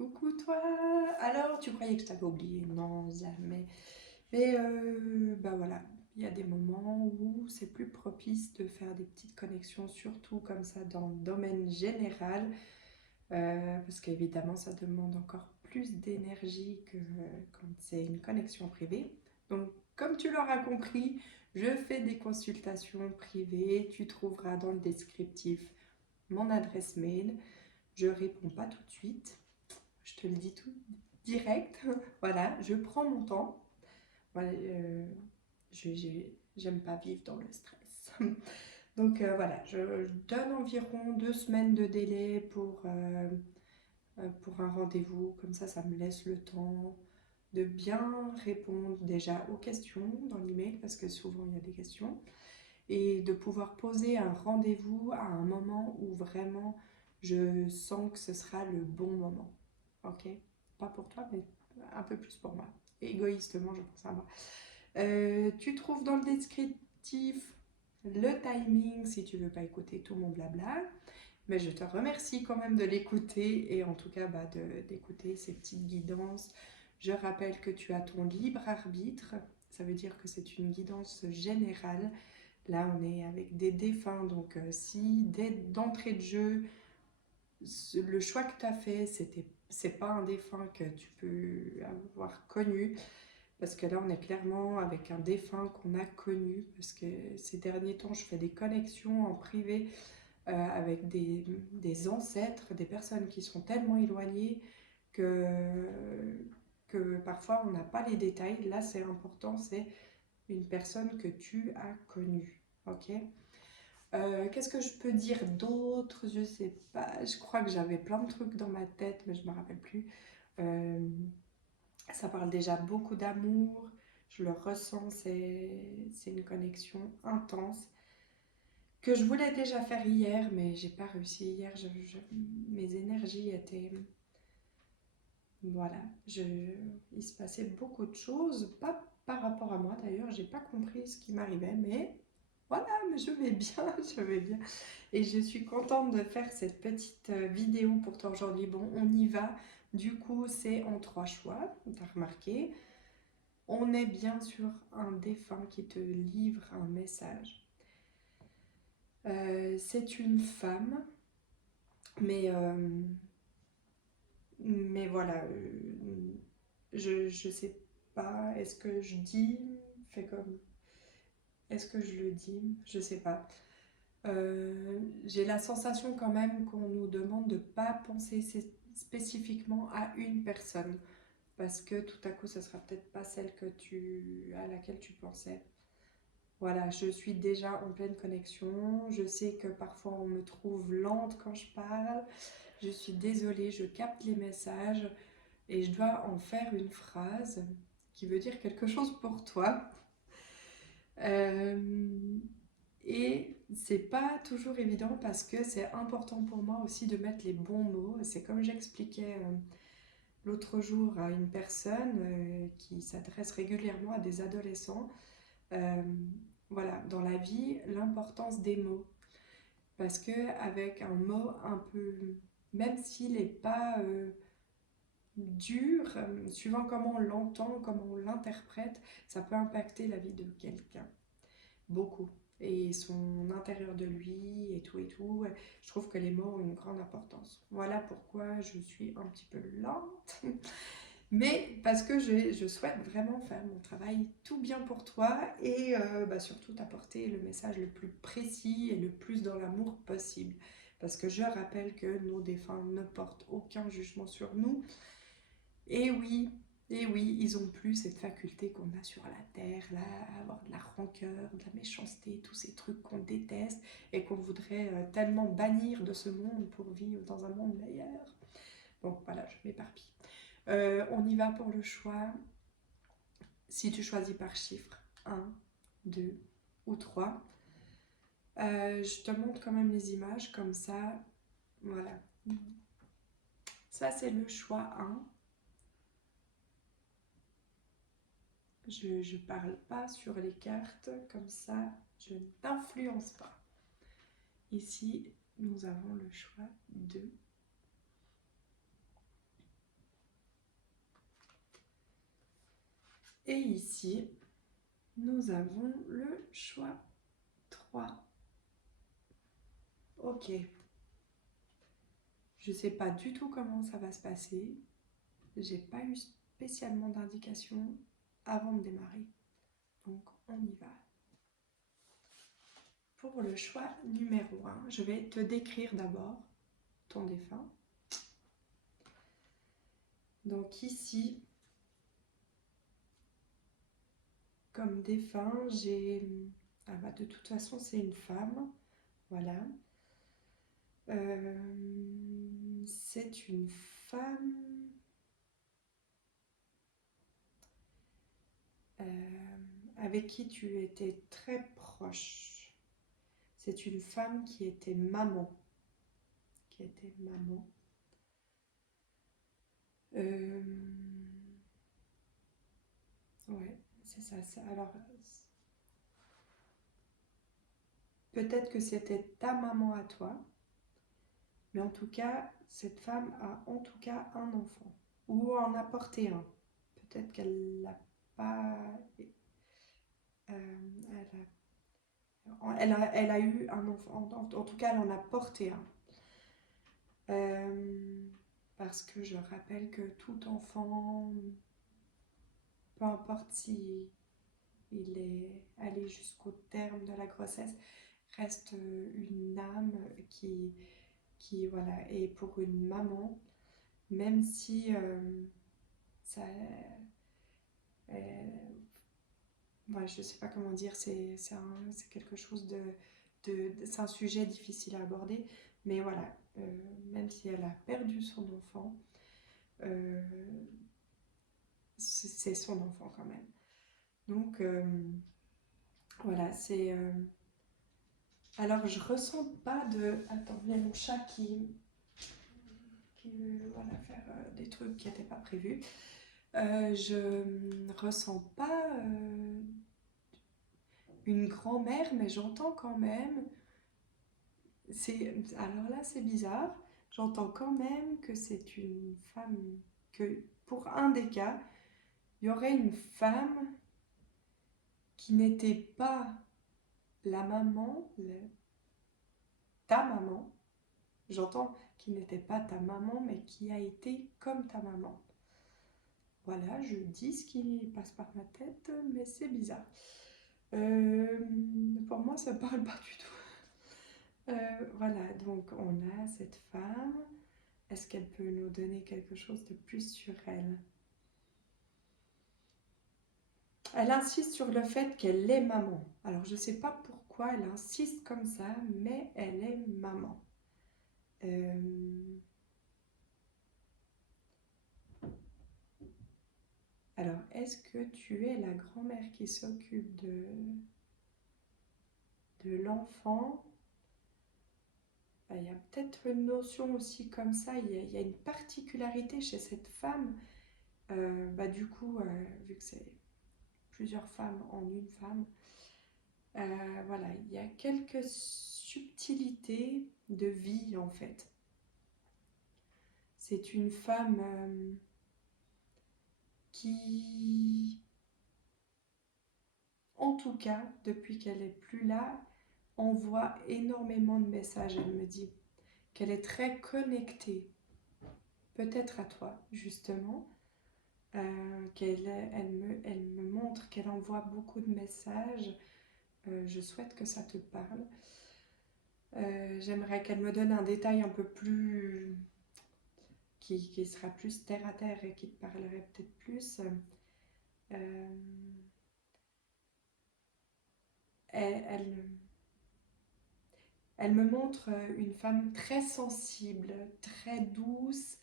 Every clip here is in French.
Coucou toi! Alors, tu croyais que je t'avais oublié? Non, jamais. Mais bah voilà, il y a des moments où c'est plus propice de faire des petites connexions, surtout comme ça dans le domaine général, parce qu'évidemment ça demande encore plus d'énergie que quand c'est une connexion privée. Donc, comme tu l'auras compris, je fais des consultations privées. Tu trouveras dans le descriptif mon adresse mail. Je réponds pas tout de suite. Je te le dis tout direct. Voilà, je prends mon temps. Voilà, j'aime pas vivre dans le stress. Donc voilà, je donne environ 2 semaines de délai pour un rendez-vous. Comme ça me laisse le temps de bien répondre déjà aux questions dans l'email, parce que souvent il y a des questions, et de pouvoir poser un rendez-vous à un moment où vraiment je sens que ce sera le bon moment. Ok? Pas pour toi, mais un peu plus pour moi. Égoïstement, je pense à moi. Tu trouves dans le descriptif le timing si tu veux pas écouter tout mon blabla. Mais je te remercie quand même de l'écouter et en tout cas d'écouter ces petites guidances. Je rappelle que tu as ton libre arbitre. Ça veut dire que c'est une guidance générale. Là, on est avec des défunts, donc si d'entrée de jeu, le choix que tu as fait, c'est pas un défunt que tu peux avoir connu, parce que là, on est clairement avec un défunt qu'on a connu, parce que ces derniers temps, je fais des connexions en privé avec des ancêtres, des personnes qui sont tellement éloignées que, que parfois on n'a pas les détails. Là, c'est important, c'est une personne que tu as connue. Ok? Qu'est-ce que je peux dire d'autre? Je sais pas. Je crois que j'avais plein de trucs dans ma tête, mais je me rappelle plus. Euh, Ça parle déjà beaucoup d'amour. Je le ressens, c'est une connexion intense que je voulais déjà faire hier, mais j'ai pas réussi hier. Mes énergies étaient, voilà, il se passait beaucoup de choses, pas par rapport à moi d'ailleurs. J'ai pas compris ce qui m'arrivait, mais voilà, mais je vais bien, je vais bien. Et je suis contente de faire cette petite vidéo pour toi aujourd'hui. Bon, on y va. Du coup, c'est en 3 choix, tu as remarqué. On est bien sur un défunt qui te livre un message. C'est une femme, mais, mais voilà, je sais pas, est-ce que je dis, fais comme, est-ce que je le dis, je sais pas. J'ai la sensation quand même qu'on nous demande de ne pas penser spécifiquement à une personne, parce que tout à coup, ce sera peut-être pas celle à laquelle tu pensais. Voilà, je suis déjà en pleine connexion. Je sais que parfois on me trouve lente quand je parle. Je suis désolée, je capte les messages et je dois en faire une phrase qui veut dire quelque chose pour toi. Euh, et c'est pas toujours évident parce que c'est important pour moi aussi de mettre les bons mots. C'est comme j'expliquais l'autre jour à une personne qui s'adresse régulièrement à des adolescents. Euh, voilà, dans la vie, l'importance des mots. Parce que avec un mot un peu, même s'il n'est pas dur, suivant comment on l'entend, comment on l'interprète, ça peut impacter la vie de quelqu'un. Beaucoup. Et son intérieur de lui et tout et tout. Je trouve que les mots ont une grande importance. Voilà pourquoi je suis un petit peu lente. Mais parce que je souhaite vraiment faire mon travail tout bien pour toi et surtout t'apporter le message le plus précis et le plus dans l'amour possible. Parce que je rappelle que nos défunts ne portent aucun jugement sur nous. Et oui, et oui, ils ont plus cette faculté qu'on a sur la terre, là, à avoir de la rancœur, de la méchanceté, tous ces trucs qu'on déteste et qu'on voudrait tellement bannir de ce monde pour vivre dans un monde meilleur. Bon, voilà, je m'éparpille. On y va pour le choix. Si tu choisis par chiffre, 1, 2 ou 3, je te montre quand même les images, comme ça, voilà. Ça, c'est le choix 1. Je parle pas sur les cartes, comme ça, je ne t'influence pas. Ici, nous avons le choix 2. Et ici, nous avons le choix 3. Ok. Je ne sais pas du tout comment ça va se passer. J'ai pas eu spécialement d'indication avant de démarrer. Donc, on y va. Pour le choix numéro 1, je vais te décrire d'abord ton défunt. Donc ici, comme défunt, j'ai... Ah bah de toute façon, c'est une femme. Voilà. C'est une femme avec qui tu étais très proche. C'est une femme qui était maman. Qui était maman. Ouais, c'est ça. Alors, peut-être que c'était ta maman à toi, mais en tout cas, cette femme a en tout cas un enfant, ou en a porté un. Peut-être qu'elle l'a pas... elle a eu un enfant, en tout cas, elle en a porté un. Parce que je rappelle que tout enfant, peu importe si il est allé jusqu'au terme de la grossesse, reste une âme qui voilà, est pour une maman, même si ça... Ouais, je sais pas comment dire, c'est quelque chose c'est un sujet difficile à aborder, mais voilà, même si elle a perdu son enfant, euh, c'est son enfant quand même. Donc voilà, c'est... alors je ressens pas de... Attends, il y a mon chat qui veut voilà, faire des trucs qui n'étaient pas prévus. Je ressens pas une grand-mère, mais j'entends quand même... Alors là, c'est bizarre. J'entends quand même que c'est une femme... Que pour un des cas, il y aurait une femme qui n'était pas la maman, ta maman. J'entends qui n'était pas ta maman, mais qui a été comme ta maman. Voilà, je dis ce qui passe par ma tête, mais c'est bizarre. Pour moi, ça ne parle pas du tout. Voilà, donc on a cette femme. Est-ce qu'elle peut nous donner quelque chose de plus sur elle? Elle insiste sur le fait qu'elle est maman. Alors, je ne sais pas pourquoi elle insiste comme ça, mais elle est maman. Alors, est-ce que tu es la grand-mère qui s'occupe de l'enfant? Il y a peut-être une notion aussi comme ça, il y a une particularité chez cette femme. Du coup, vu que c'est plusieurs femmes en une femme, voilà, il y a quelques subtilités de vie en fait. C'est une femme qui, en tout cas, depuis qu'elle est plus là, envoie énormément de messages. Elle me dit qu'elle est très connectée, peut-être à toi justement, elle me montre qu'elle envoie beaucoup de messages. Je souhaite que ça te parle. J'aimerais qu'elle me donne un détail un peu plus... qui sera plus terre à terre et qui te parlerait peut-être plus. Euh, elle, elle me montre une femme très sensible, très douce,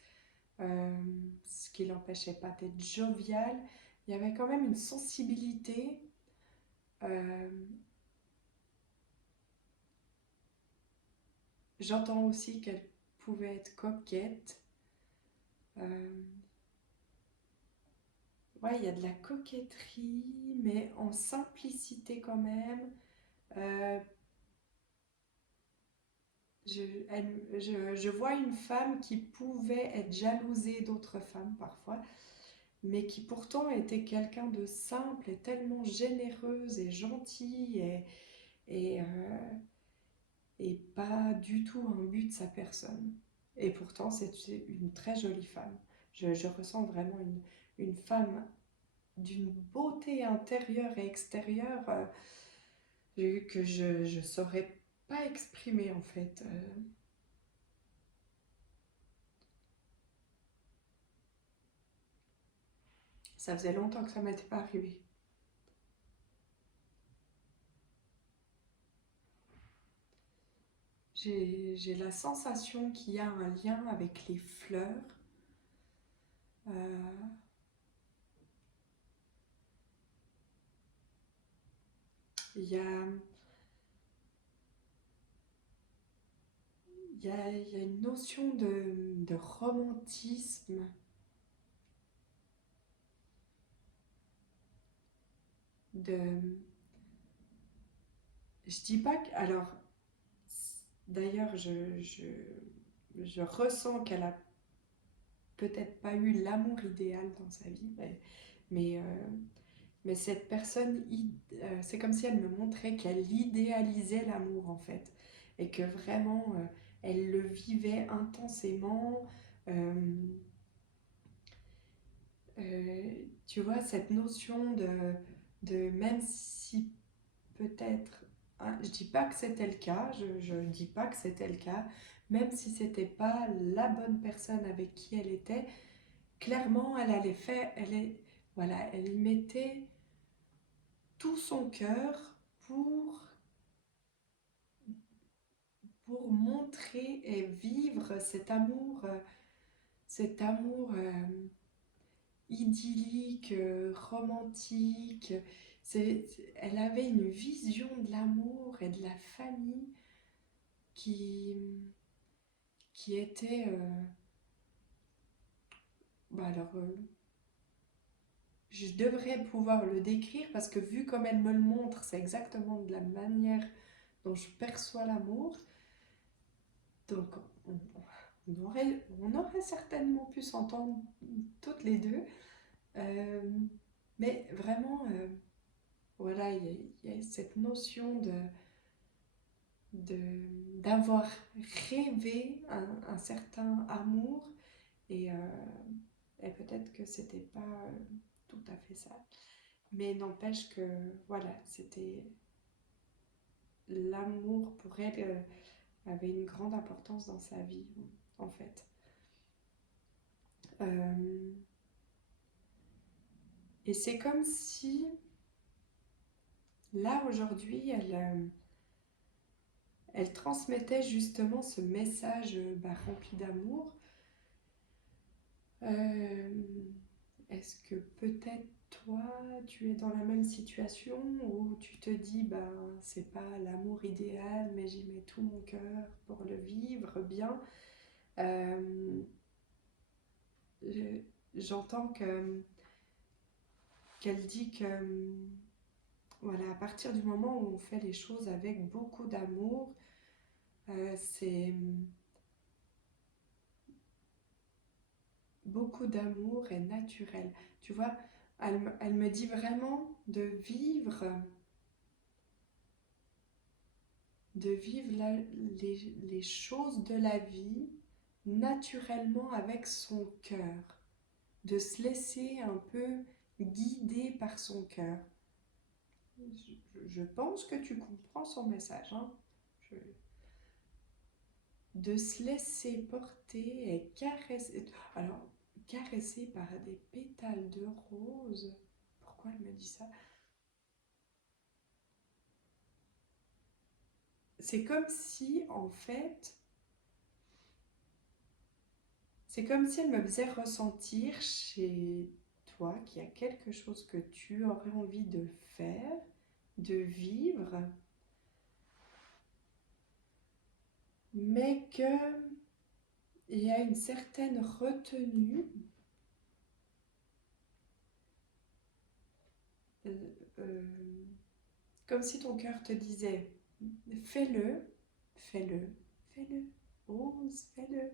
ce qui l'empêchait pas d'être joviale. Il y avait quand même une sensibilité. J'entends aussi qu'elle pouvait être coquette. Ouais, il y a de la coquetterie, mais en simplicité quand même. Euh, je vois une femme qui pouvait être jalousée d'autres femmes parfois, mais qui pourtant était quelqu'un de simple et tellement généreuse et gentille et, et pas du tout imbu de sa personne. Et pourtant, c'est une très jolie femme. Je ressens vraiment une femme d'une beauté intérieure et extérieure que je saurais pas exprimer en fait. Ça faisait longtemps que ça m'était pas arrivé. J'ai la sensation qu'il y a un lien avec les fleurs. Euh, Il y a, il y a une notion de romantisme, de... Je dis pas que... Alors, d'ailleurs, je ressens qu'elle a peut-être pas eu l'amour idéal dans sa vie, mais, mais cette personne, c'est comme si elle me montrait qu'elle idéalisait l'amour en fait, et que vraiment, elle le vivait intensément. Euh, Tu vois, cette notion de même si peut-être, hein, je dis pas que c'était le cas, je dis pas que c'était le cas, même si c'était pas la bonne personne avec qui elle était, clairement elle allait faire, voilà, elle mettait tout son cœur pour, pour montrer et vivre cet amour idyllique, romantique. Elle avait une vision de l'amour et de la famille qui, qui était... bah alors, je devrais pouvoir le décrire parce que vu comme elle me le montre, c'est exactement de la manière dont je perçois l'amour. Donc, on, on aurait certainement pu s'entendre toutes les deux. Euh, mais vraiment, voilà, il y a cette notion d'avoir rêvé un certain amour et, et peut-être que c'était pas tout à fait ça. Mais n'empêche que, voilà, c'était l'amour pour elle avait une grande importance dans sa vie, en fait. Euh, et c'est comme si, là, aujourd'hui, elle transmettait justement ce message rempli d'amour. Euh, Est-ce que peut-être toi, tu es dans la même situation où tu te dis, ben, c'est pas l'amour idéal, mais j'y mets tout mon cœur pour le vivre bien. Euh, je- J'entends qu'elle dit que, voilà, à partir du moment où on fait les choses avec beaucoup d'amour, c'est beaucoup d'amour est naturel. Tu vois, elle me dit vraiment de vivre les choses de la vie naturellement avec son cœur, de se laisser un peu guider par son cœur. Je pense que tu comprends son message, hein. Je- de se laisser porter et caresser. Alors, caresser par des pétales de rose. Pourquoi elle me dit ça? C'est comme si, en fait, c'est comme si elle me faisait ressentir chez toi qu'il y a quelque chose que tu aurais envie de faire, de vivre, mais qu'il y a une certaine retenue, euh, euh, comme si ton cœur te disait, fais-le, fais-le, fais-le, ose, fais-le.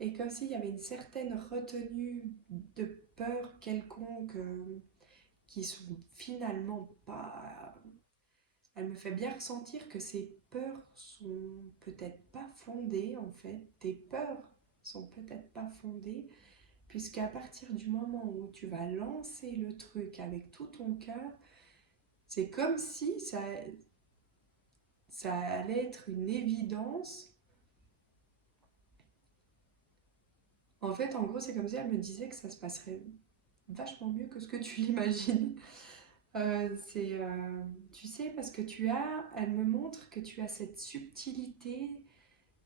et comme s'il y avait une certaine retenue de peur quelconque qui sont finalement pas... Elle me fait bien ressentir que ces peurs sont peut-être pas fondées en fait. Tes peurs sont peut-être pas fondées, puisqu'à partir du moment où tu vas lancer le truc avec tout ton cœur, c'est comme si ça allait être une évidence. En fait, en gros, c'est comme si elle me disait que ça se passerait vachement mieux que ce que tu l'imagines. Tu sais, parce que elle me montre que tu as cette subtilité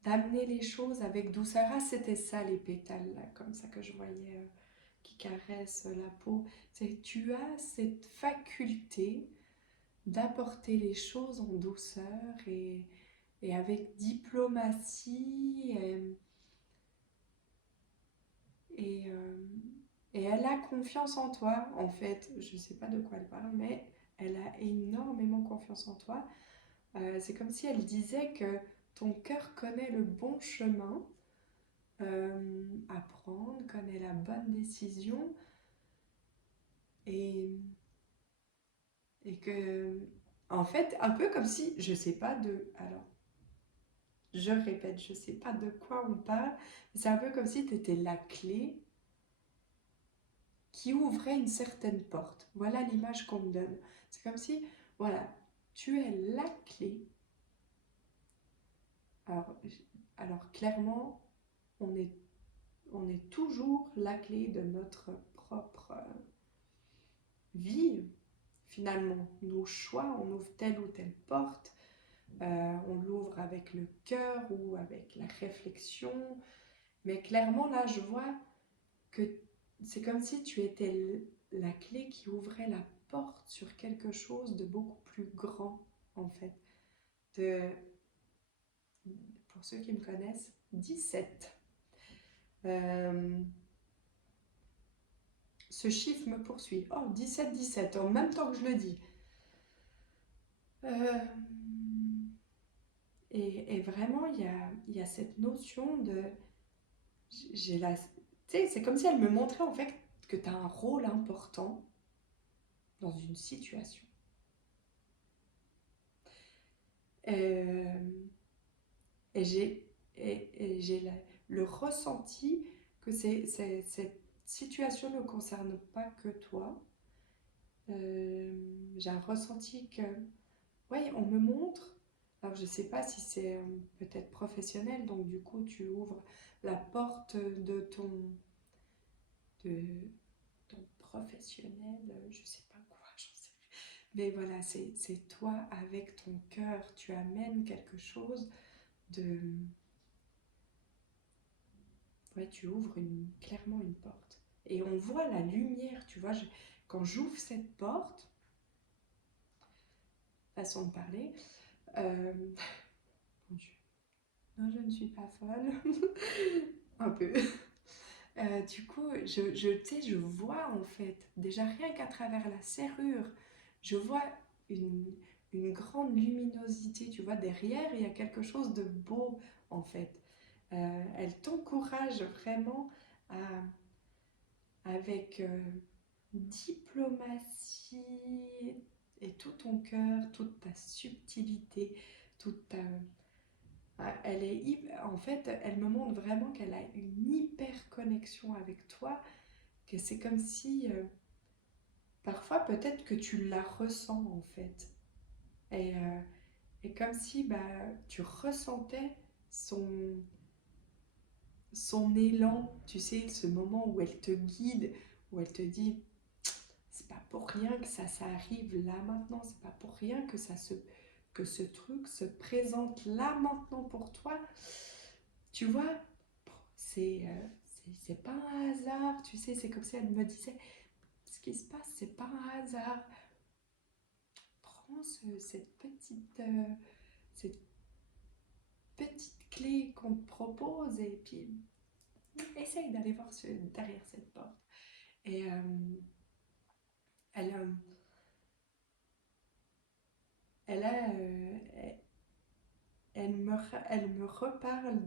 d'amener les choses avec douceur. Ah, c'était ça les pétales, là, comme ça que je voyais, qui caressent la peau. Tu as cette faculté d'apporter les choses en douceur et avec diplomatie. Et, euh, et elle a confiance en toi, en fait. Je ne sais pas de quoi elle parle, mais elle a énormément confiance en toi. C'est comme si elle disait que ton cœur connaît le bon chemin à prendre, connaît la bonne décision et, et que, en fait, un peu comme si, je sais pas de... Alors, je répète, je sais pas de quoi on parle, mais c'est un peu comme si tu étais la clé qui ouvrait une certaine porte. Voilà l'image qu'on me donne. C'est comme si, voilà, tu es la clé. Alors, alors clairement, on est, on est toujours la clé de notre propre vie. Finalement, nos choix, on ouvre telle ou telle porte, on l'ouvre avec le cœur ou avec la réflexion. Mais clairement, là, je vois que c'est comme si tu étais la clé qui ouvrait la porte sur quelque chose de beaucoup plus grand, en fait. De, pour ceux qui me connaissent, 17. Euh, ce chiffre me poursuit. Oh, 17, 17, en même temps que je le dis. Euh, et vraiment, il y a cette notion de... J'ai la... Tu sais, c'est comme si elle me montrait en fait que tu as un rôle important dans une situation. Euh, et j'ai le ressenti que cette situation ne concerne pas que toi. J'ai un ressenti que, oui, on me montre, alors je ne sais pas si c'est peut-être professionnel, donc du coup tu ouvres la porte de ton professionnel, je ne sais pas quoi, j'en sais rien. Mais voilà, c'est toi avec ton cœur, tu amènes quelque chose de... Ouais, tu ouvres clairement une porte. Et on voit la lumière, tu vois, quand j'ouvre cette porte, façon de parler, euh, mon Dieu, non, je ne suis pas folle, un peu. Du coup, tu sais, je vois en fait, déjà rien qu'à travers la serrure, je vois une, une grande luminosité, tu vois, derrière, il y a quelque chose de beau en fait. Elle t'encourage vraiment à, avec diplomatie et tout ton cœur, toute ta subtilité, toute ta... Elle est, en fait, elle me montre vraiment qu'elle a une hyper connexion avec toi, que c'est comme si, parfois peut-être que tu la ressens en fait. Et comme si bah, tu ressentais son, son élan, tu sais, ce moment où elle te guide, où elle te dit c'est pas pour rien que ça arrive là maintenant, c'est pas pour rien que que ce truc se présente là maintenant pour toi. Tu vois, c'est pas un hasard, tu sais, c'est comme si elle me disait ce qui se passe, c'est pas un hasard. Prends cette petite clé qu'on te propose et puis essaye d'aller voir derrière cette porte. Et elle, elle a, elle me reparle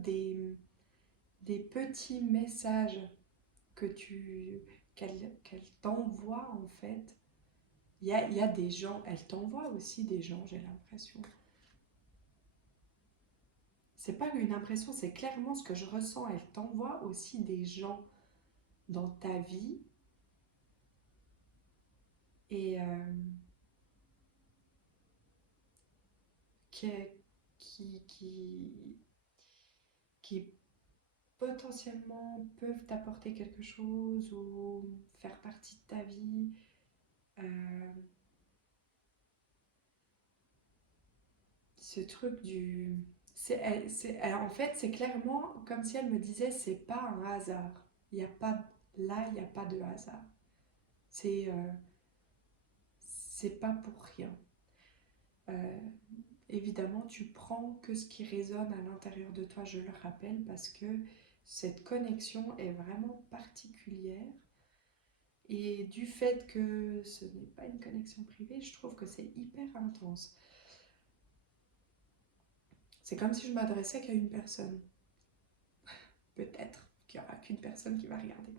des petits messages que qu'elle t'envoie en fait. Il y a des gens, elle t'envoie aussi des gens, j'ai l'impression. C'est pas une impression, c'est clairement ce que je ressens. Elle t'envoie aussi des gens dans ta vie et qui, qui, qui, qui potentiellement peuvent t'apporter quelque chose ou faire partie de ta vie. Euh, ce truc du... en fait, c'est clairement comme si elle me disait, c'est pas un hasard. Il n'y a pas, là, il n'y a pas de hasard. C'est c'est pas pour rien. Euh, Évidemment, tu prends que ce qui résonne à l'intérieur de toi, je le rappelle, parce que cette connexion est vraiment particulière. Et du fait que ce n'est pas une connexion privée, je trouve que c'est hyper intense. C'est comme si je m'adressais qu'à une personne. Peut-être qu'il n'y aura qu'une personne qui va regarder.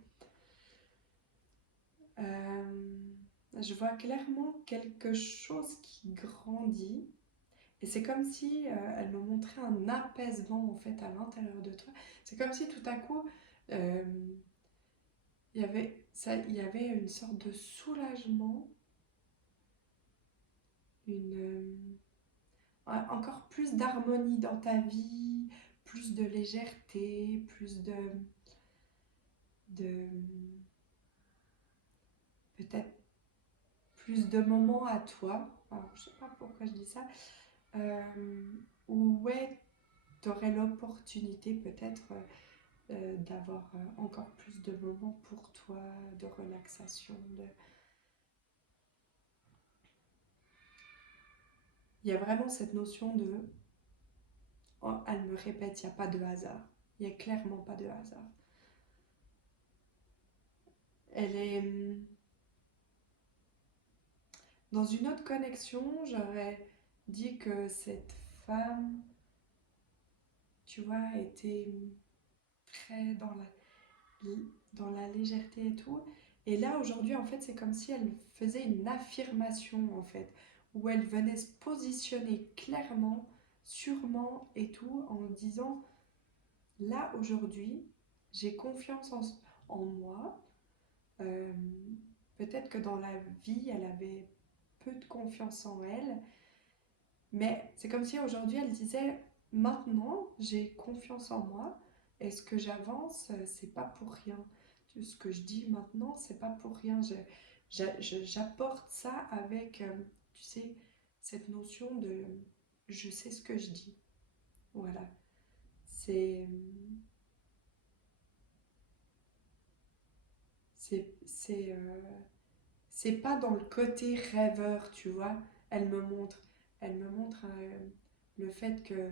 Je vois clairement quelque chose qui grandit. Et c'est comme si elle me montrait un apaisement en fait à l'intérieur de toi. C'est comme si tout à coup euh, il y avait une sorte de soulagement, encore plus d'harmonie dans ta vie, plus de légèreté, de peut-être plus de moments à toi. Alors, je sais pas pourquoi je dis ça. Où ouais, tu aurais l'opportunité peut-être d'avoir encore plus de moments pour toi, de relaxation. Il y a vraiment cette notion de... Oh, elle me répète, il n'y a pas de hasard. Il n'y a clairement pas de hasard. Elle est... Dans une autre connexion, j'aurais dit que cette femme, tu vois, était très dans la légèreté et tout. Et là, aujourd'hui, en fait, c'est comme si elle faisait une affirmation, en fait, où elle venait se positionner clairement, sûrement et tout, en disant, là, aujourd'hui, j'ai confiance en moi. Euh, Peut-être que dans la vie, elle avait peu de confiance en elle, mais c'est comme si aujourd'hui, elle disait, maintenant, j'ai confiance en moi, et ce que j'avance, c'est pas pour rien. Ce que je dis maintenant, c'est pas pour rien. J'apporte ça avec, tu sais, cette notion de je sais ce que je dis. Voilà. C'est c'est c'est pas dans le côté rêveur, tu vois. Elle me montre, elle me montre le fait que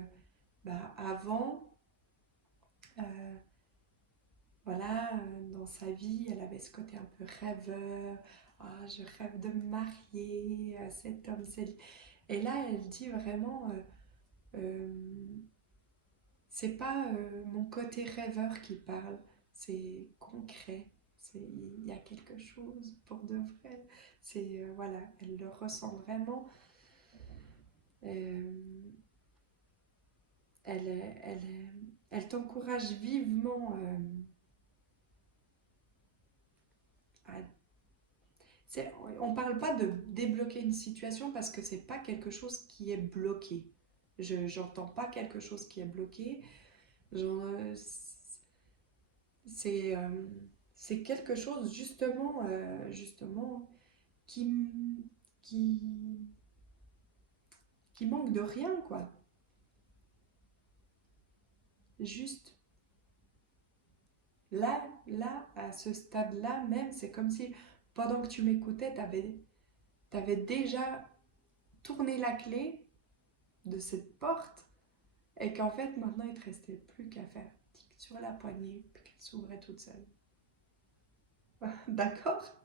bah, avant, euh, voilà, dans sa vie, elle avait ce côté un peu rêveur. Ah, je rêve de me marier, cet homme, c'est... Et là, elle dit vraiment, c'est pas mon côté rêveur qui parle, c'est concret. Il y a quelque chose pour de vrai. C'est, voilà, elle le ressent vraiment. Euh, elle, elle, elle t'encourage vivement à on parle pas de débloquer une situation parce que c'est pas quelque chose qui est bloqué. J'entends pas quelque chose qui est bloqué. Genre, c'est c'est quelque chose justement, justement qui, qui, qui manque de rien, quoi. Juste là, à ce stade-là même, c'est comme si pendant que tu m'écoutais, t'avais déjà tourné la clé de cette porte et qu'en fait maintenant il te restait plus qu'à faire tic sur la poignée puis qu'elle s'ouvrait toute seule. D'accord.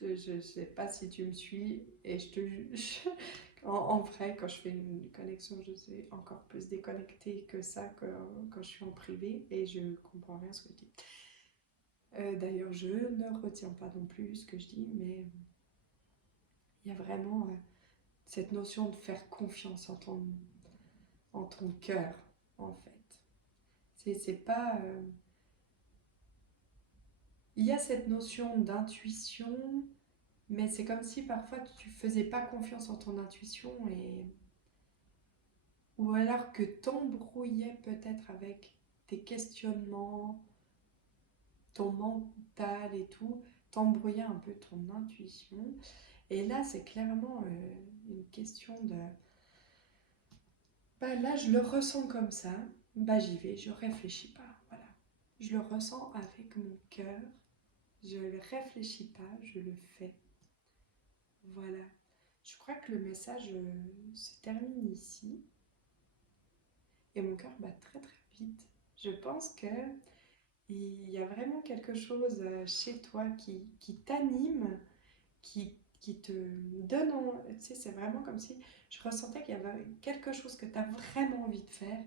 Je sais pas si tu me suis et je te En vrai, quand je fais une connexion, je suis encore plus déconnectée que ça que quand je suis en privé et je comprends rien ce que je dis. D'ailleurs, je ne retiens pas non plus ce que je dis, mais il y a vraiment cette notion de faire confiance en ton cœur, en fait. C'est pas. Il y a cette notion d'intuition, mais c'est comme si parfois tu faisais pas confiance en ton intuition ou alors que t'embrouillais peut-être avec tes questionnements, ton mental et tout, t'embrouillais un peu ton intuition. Et là, c'est clairement une question de bah là, je le ressens comme ça, bah j'y vais, je réfléchis pas, voilà. Je le ressens avec mon cœur, je ne réfléchis pas, je le fais. Voilà. Je crois que le message se termine ici et mon cœur bat très très vite. Je pense que il y a vraiment quelque chose chez toi qui t'anime, qui te donne tu sais, c'est vraiment comme si je ressentais qu'il y avait quelque chose que tu as vraiment envie de faire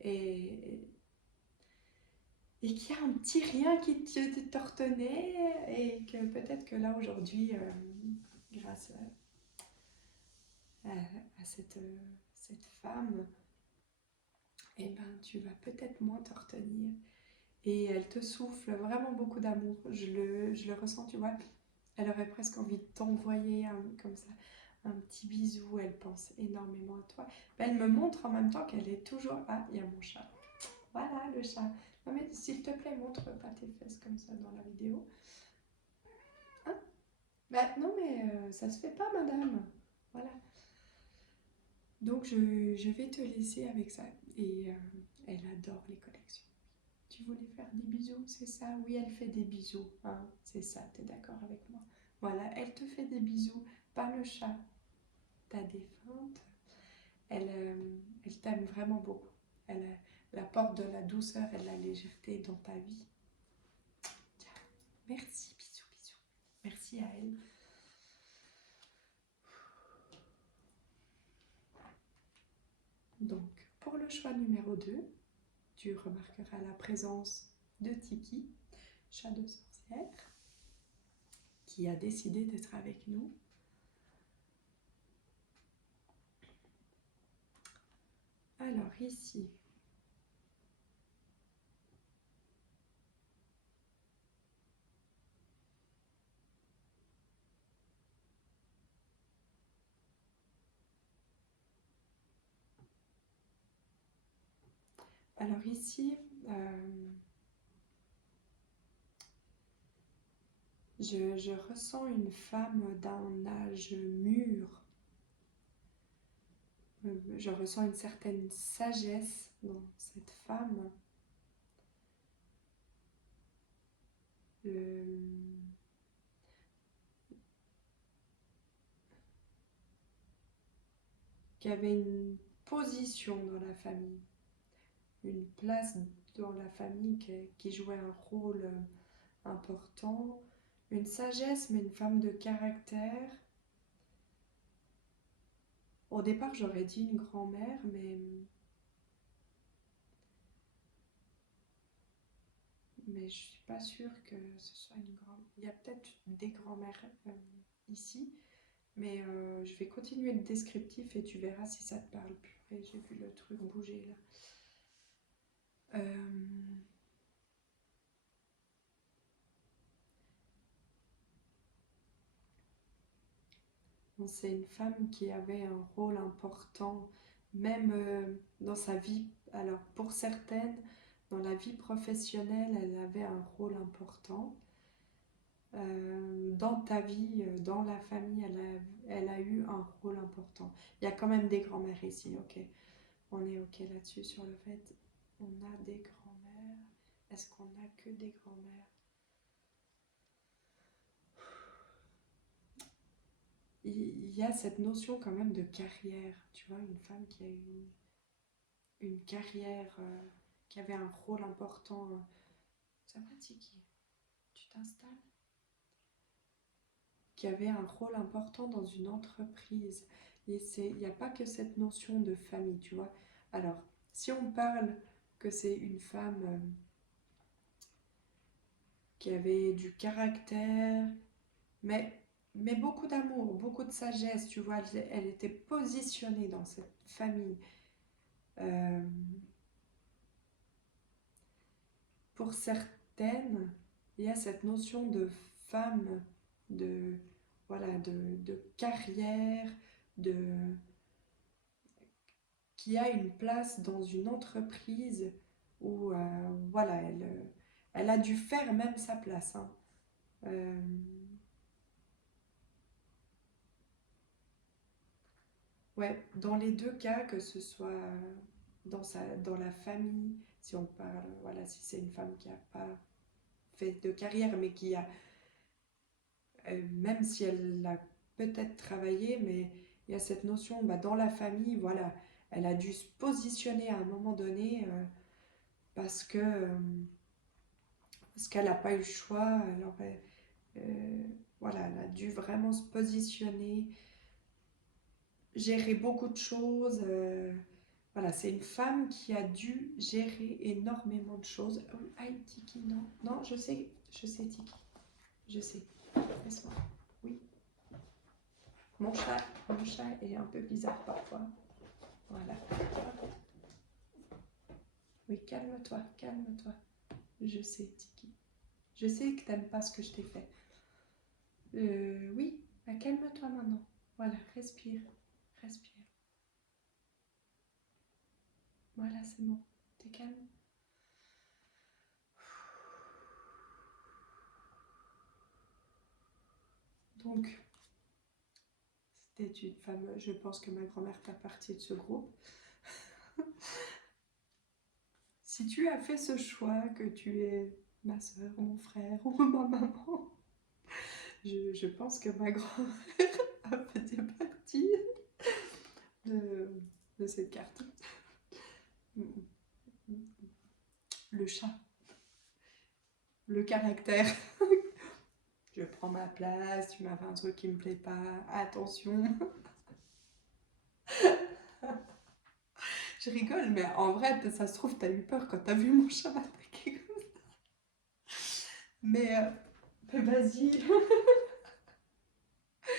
et, et qu'il y a un petit rien qui te retenait et que peut-être que là aujourd'hui, grâce à cette femme, eh ben, tu vas peut-être moins te retenir. Et elle te souffle vraiment beaucoup d'amour. Je le ressens, tu vois. Elle aurait presque envie de t'envoyer comme ça un petit bisou. Elle pense énormément à toi. Ben, elle me montre en même temps qu'elle est toujours... Ah, il y a mon chat. Voilà, le chat. Non mais s'il te plaît, montre pas tes fesses comme ça dans la vidéo. Hein? Ben, non mais ça se fait pas, madame. Voilà. Donc je vais te laisser avec ça. Et elle adore les collections. Tu voulais faire des bisous, c'est ça? Oui, elle fait des bisous, hein, c'est ça, t'es d'accord avec moi? Voilà, elle te fait des bisous, pas le chat. Ta défunte, elle t'aime vraiment beaucoup. Elle apporte de la douceur et de la légèreté dans ta vie. Tiens, merci, bisous, bisous. Merci à elle. Donc, pour le choix numéro 2, tu remarqueras la présence de Tiki, chat de sorcière, qui a décidé d'être avec nous. Alors ici, alors ici, je ressens une femme d'un âge mûr. Je ressens une certaine sagesse dans cette femme. Euh, qui avait une position dans la famille, une place dans la famille qui jouait un rôle important, une sagesse, mais une femme de caractère. Au départ, j'aurais dit une grand-mère, mais je suis pas sûre que ce soit une grand. Il y a peut-être des grands-mères ici, mais je vais continuer le descriptif et tu verras si ça te parle. Purée, j'ai vu le truc bouger là. C'est une femme qui avait un rôle important, même dans sa vie. Alors pour certaines, dans la vie professionnelle, elle avait un rôle important. Dans ta vie, dans la famille, elle a eu un rôle important. Il y a quand même des grands-mères ici, ok. On est ok là-dessus sur le fait. On a des grands-mères. Est-ce qu'on a que des grands-mères? Il y a cette notion quand même de carrière. Tu vois, une femme qui a eu une carrière, qui avait un rôle important. Ça va, Tiki? Tu t'installes? Qui avait un rôle important dans une entreprise. Et il n'y a pas que cette notion de famille, tu vois. Alors, si on parle que c'est une femme qui avait du caractère, mais, mais beaucoup d'amour, beaucoup de sagesse, tu vois, elle était positionnée dans cette famille. Euh, pour certaines, il y a cette notion de femme, de, voilà, de carrière, de, qui a une place dans une entreprise où voilà, elle a dû faire même sa place. Hein. Euh, ouais, dans les deux cas, que ce soit dans la famille, si on parle, voilà, si c'est une femme qui n'a pas fait de carrière, mais qui a, même si elle a peut-être travaillé, mais il y a cette notion, bah, dans la famille, voilà, elle a dû se positionner à un moment donné parce que parce qu'elle n'a pas eu le choix, elle aurait, euh, voilà, elle a dû vraiment se positionner, gérer beaucoup de choses. Voilà, c'est une femme qui a dû gérer énormément de choses. Oh, aïe, Tiki, non, non, je sais, Tiki, je sais. Laisse-moi. Oui, mon chat est un peu bizarre parfois. Voilà. Oui, calme-toi, calme-toi. Je sais, Tiki. Je sais que t'aimes pas ce que je t'ai fait. Oui, bah, calme-toi maintenant. Voilà, respire, respire. Voilà, c'est bon. T'es calme. Donc, c'était une femme, je pense que ma grand-mère fait partie de ce groupe. Si tu as fait ce choix, que tu es ma soeur, mon frère ou ma maman, je pense que ma grand-mère a fait partie de, de cette carte. Le chat, le caractère. Je prends ma place, tu m'as fait un truc qui me plaît pas, attention. Je rigole, mais en vrai, ça se trouve, t'as eu peur quand t'as vu mon chat m'attaquer comme ça. Mais vas-y.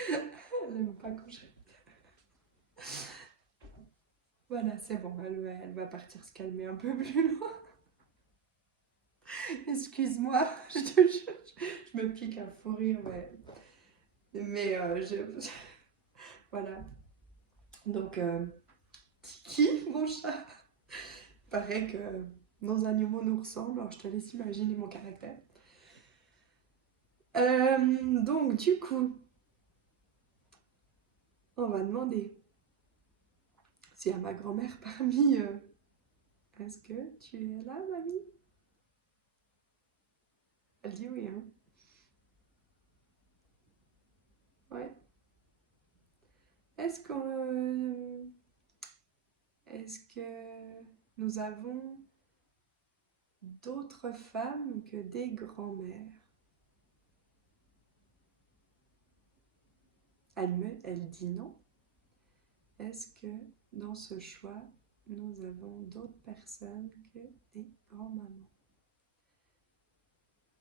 Elle aime pas quand je... Voilà, c'est bon, elle va partir se calmer un peu plus loin. Excuse-moi, je te jure, je me pique un fou rire, mais voilà. Donc, Tiki, mon chat, paraît que nos animaux nous ressemblent, alors je te laisse imaginer mon caractère. Donc, du coup, on va demander s'il y a ma grand-mère parmi eux. Est-ce que tu es là, mamie? Elle dit oui, hein? Ouais. Est-ce que, est-ce que nous avons d'autres femmes que des grands-mères? Elle dit non. Est-ce que dans ce choix, nous avons d'autres personnes que des grands-mamans?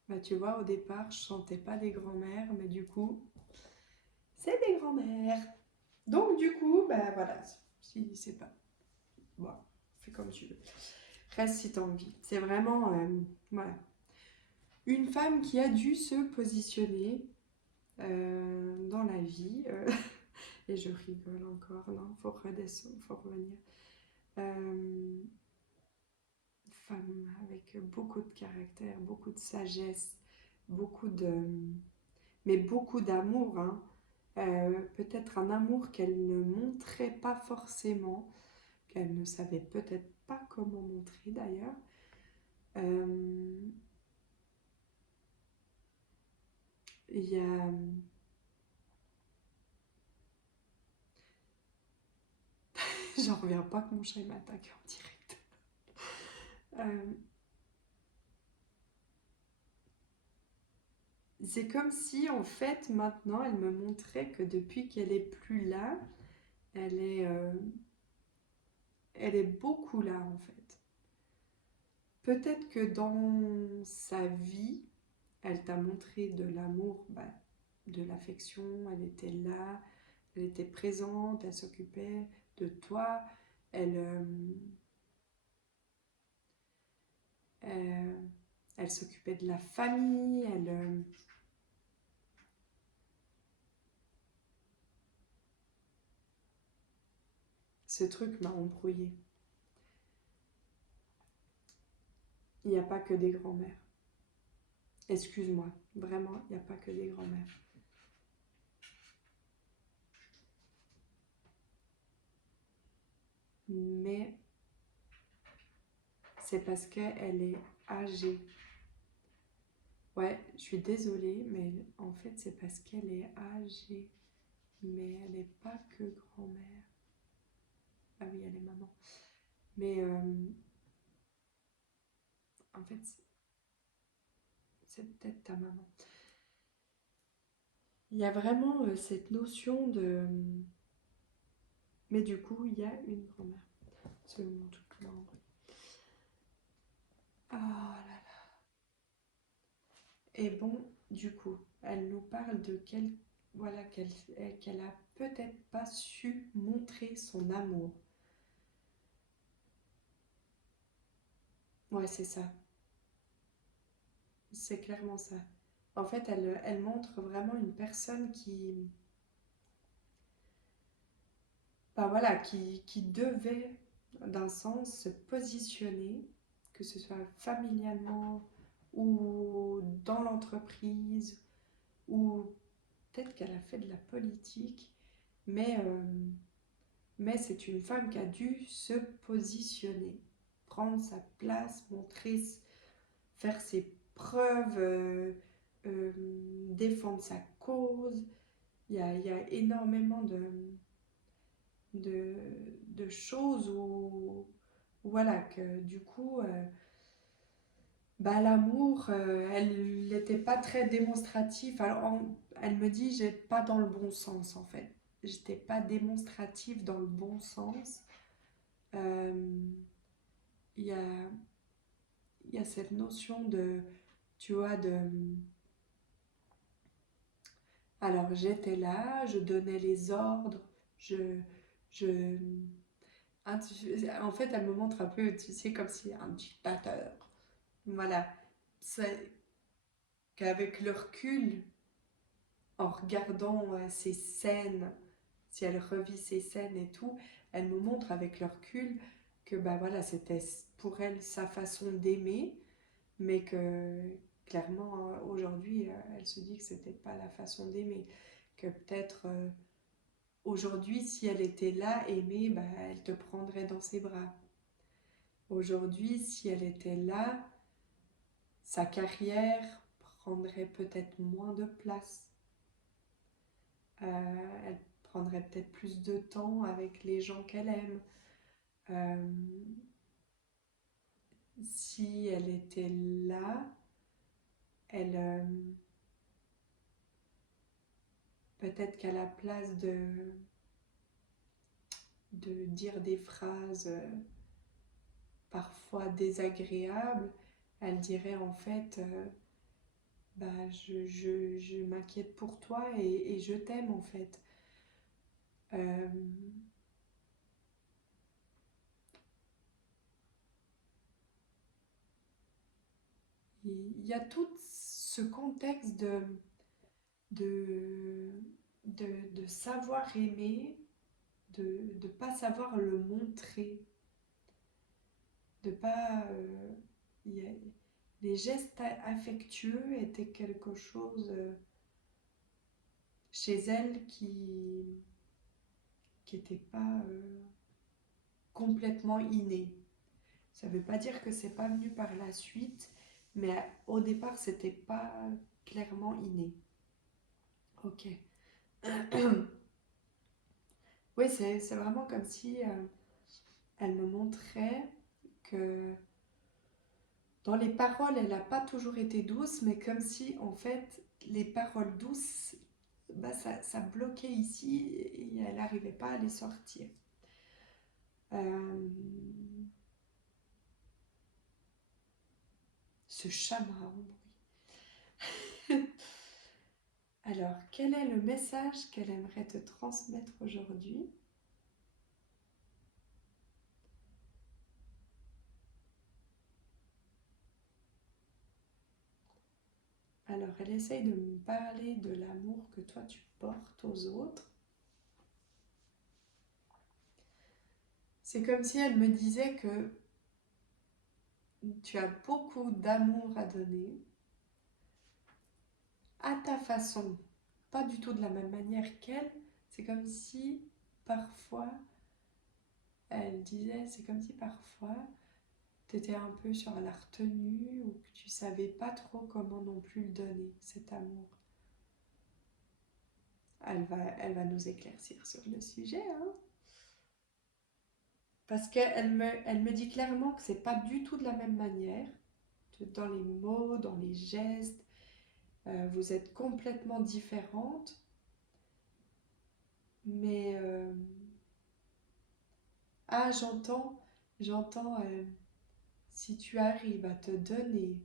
Bah, tu vois, au départ, je sentais pas des grands-mères, mais du coup, c'est des grands-mères. Donc, du coup, bah voilà, si c'est pas. Bon, fais comme tu veux. Reste si t'as envie. C'est vraiment, voilà. Une femme qui a dû se positionner dans la vie. Et je rigole encore, non, faut redescendre, faut revenir. Euh, Femme avec beaucoup de caractère, beaucoup de sagesse, beaucoup de... mais beaucoup d'amour, hein. Peut-être un amour qu'elle ne montrait pas forcément, qu'elle ne savait peut-être pas comment montrer d'ailleurs. Euh, Il y a... J'en reviens pas que mon chat m'attaque en direct. Euh, c'est comme si en fait maintenant elle me montrait que depuis qu'elle est plus là, Elle est, euh, elle est beaucoup là en fait. Peut-être que dans sa vie, elle t'a montré de l'amour, bah, de l'affection, elle était là, elle était présente, elle s'occupait de toi, elle, euh, elle s'occupait de la famille, ce truc m'a embrouillée. Il n'y a pas que des grands-mères. Excuse-moi, vraiment, il n'y a pas que des grands-mères. Mais c'est parce qu'elle est âgée. Ouais, je suis désolée, mais en fait, c'est parce qu'elle est âgée. Mais elle n'est pas que grand-mère. Ah oui, elle est maman. Mais en fait, c'est peut-être ta maman. Il y a vraiment cette notion de... Mais du coup, il y a une grand-mère. C'est mon truc marrant. Oh là là. Et bon, du coup, elle nous parle de voilà, qu'elle a peut-être pas su montrer son amour. Ouais, c'est ça. C'est clairement ça. En fait, elle montre vraiment une personne bah voilà, qui devait, d'un sens, se positionner, que ce soit familialement ou dans l'entreprise, ou peut-être qu'elle a fait de la politique, mais, euh, mais c'est une femme qui a dû se positionner, prendre sa place, montrer, faire ses preuves, défendre sa cause. Il y a énormément de, de choses où, voilà, que du coup, bah, l'amour, elle n'était pas très démonstrative. Alors, elle me dit, j'ai pas dans le bon sens en fait. J'étais pas démonstrative dans le bon sens. Euh, Il y a, il y a cette notion de, tu vois, de... Alors, j'étais là, je donnais les ordres, je, en fait, elle me montre un peu, tu sais, comme si un dictateur. Voilà. C'est qu'avec le recul, en regardant ces scènes, si elle revit ces scènes et tout, elle me montre avec le recul que bah voilà, c'était pour elle sa façon d'aimer, mais que clairement aujourd'hui, elle se dit que c'était pas la façon d'aimer, que peut-être aujourd'hui, si elle était là, aimée, bah, elle te prendrait dans ses bras. Aujourd'hui, si elle était là, sa carrière prendrait peut-être moins de place. Elle prendrait peut-être plus de temps avec les gens qu'elle aime. Euh, si elle était là, elle peut-être qu'à la place de dire des phrases parfois désagréables, elle dirait en fait bah, je m'inquiète pour toi et je t'aime en fait. Euh, il y a tout ce contexte de, de savoir aimer, de ne pas savoir le montrer, de pas... y a- les gestes affectueux étaient quelque chose chez elle qui n'était pas complètement inné. Ça ne veut pas dire que c'est pas venu par la suite, mais au départ, c'était pas clairement inné. Ok. Oui, c'est vraiment comme si elle me montrait que dans les paroles, elle n'a pas toujours été douce, mais comme si en fait les paroles douces ça bloquait ici et elle n'arrivait pas à les sortir. Ce chat m'a embrouillé. Alors, quel est le message qu'elle aimerait te transmettre aujourd'hui? Alors, elle essaye de me parler de l'amour que toi tu portes aux autres. C'est comme si elle me disait que tu as beaucoup d'amour à donner, à ta façon, pas du tout de la même manière qu'elle. C'est comme si parfois, elle disait, c'est comme si parfois tu étais un peu sur la retenue ou que tu savais pas trop comment non plus le donner, cet amour. Elle va nous éclaircir sur le sujet, hein. Parce elle me dit clairement que c'est pas du tout de la même manière, dans les mots, dans les gestes, vous êtes complètement différentes, mais ah j'entends, si tu arrives à te donner,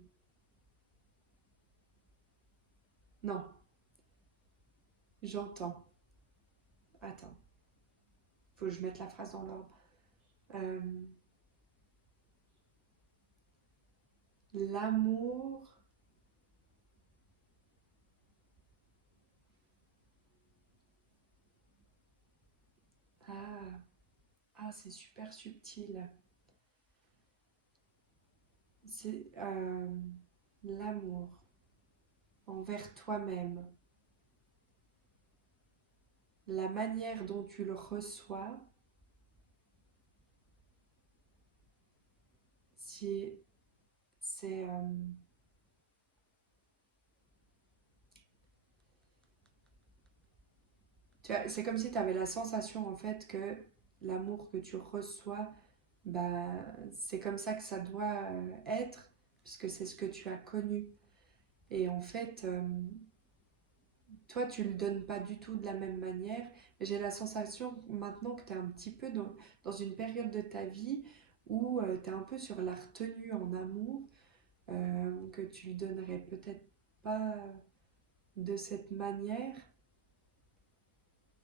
non, j'entends, attends, faut que je mette la phrase dans l'ordre. Euh, L'amour, ah, c'est super subtil. C'est l'amour envers toi-même, la manière dont tu le reçois, si c'est c'est comme si tu avais la sensation en fait que l'amour que tu reçois, bah, c'est comme ça que ça doit être, puisque c'est ce que tu as connu. Et en fait, toi, tu le donnes pas du tout de la même manière. J'ai la sensation maintenant que tu es un petit peu dans une période de ta vie où tu es un peu sur la retenue en amour, que tu le donnerais peut-être pas de cette manière.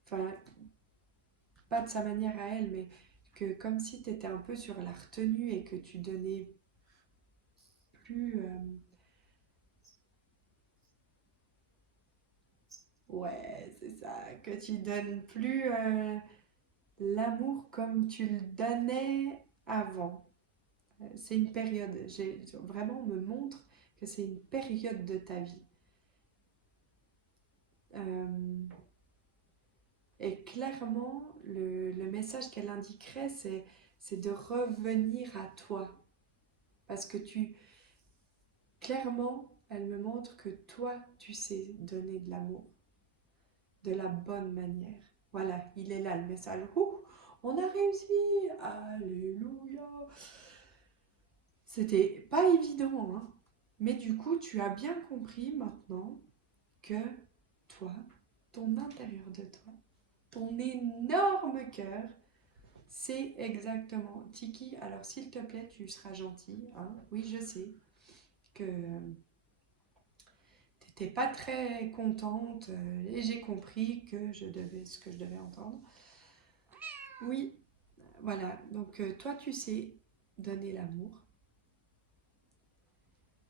Enfin, pas de sa manière à elle, mais que comme si tu étais un peu sur la retenue et que tu donnais plus... ouais, c'est ça, que tu donnes plus l'amour comme tu le donnais avant. C'est une période, vraiment, on me montre que c'est une période de ta vie. Euh, et clairement, le message qu'elle indiquerait, c'est de revenir à toi. Parce que clairement, elle me montre que toi, tu sais donner de l'amour de la bonne manière. Voilà, il est là le message. Ouh, on a réussi! Alléluia! C'était pas évident, hein. Mais du coup, tu as bien compris maintenant que toi, ton intérieur de toi, ton énorme cœur, c'est exactement. Tiki, alors s'il te plaît, tu seras gentil, hein. Oui, je sais que t'étais pas très contente et j'ai compris que ce que je devais entendre. Oui, voilà. Donc toi, tu sais donner l'amour.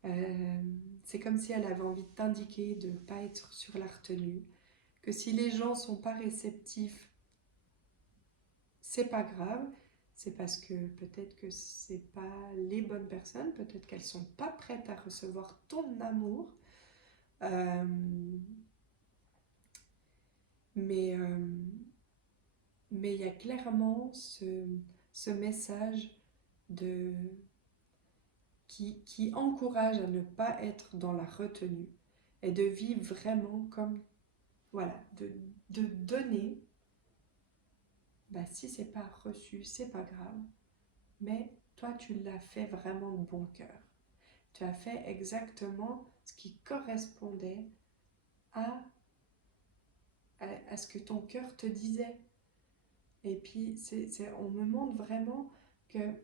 Euh, c'est comme si elle avait envie de t'indiquer de ne pas être sur la retenue, que si les gens sont pas réceptifs, c'est pas grave, c'est parce que peut-être que c'est pas les bonnes personnes, peut-être qu'elles sont pas prêtes à recevoir ton amour. Euh, mais mais il y a clairement ce message de qui encourage à ne pas être dans la retenue et de vivre vraiment comme, voilà, de donner. Bah, si c'est pas reçu, c'est pas grave, mais toi tu l'as fait vraiment de bon cœur. Tu as fait exactement ce qui correspondait à à ce que ton cœur te disait. Et puis, on me montre vraiment que,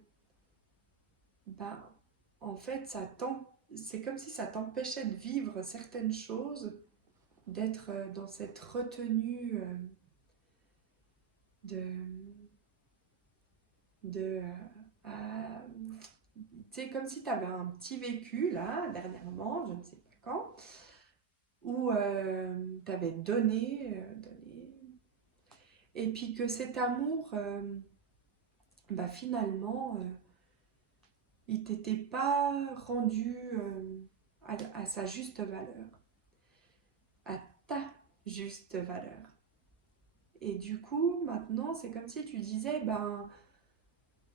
ben, en fait, c'est comme si ça t'empêchait de vivre certaines choses, d'être dans cette retenue de, de c'est comme si tu avais un petit vécu, là, dernièrement, je ne sais pas quand, où tu avais donné, et puis que cet amour, bah, finalement, il t'était pas rendu à sa juste valeur, à ta juste valeur. Et du coup, maintenant, c'est comme si tu disais, ben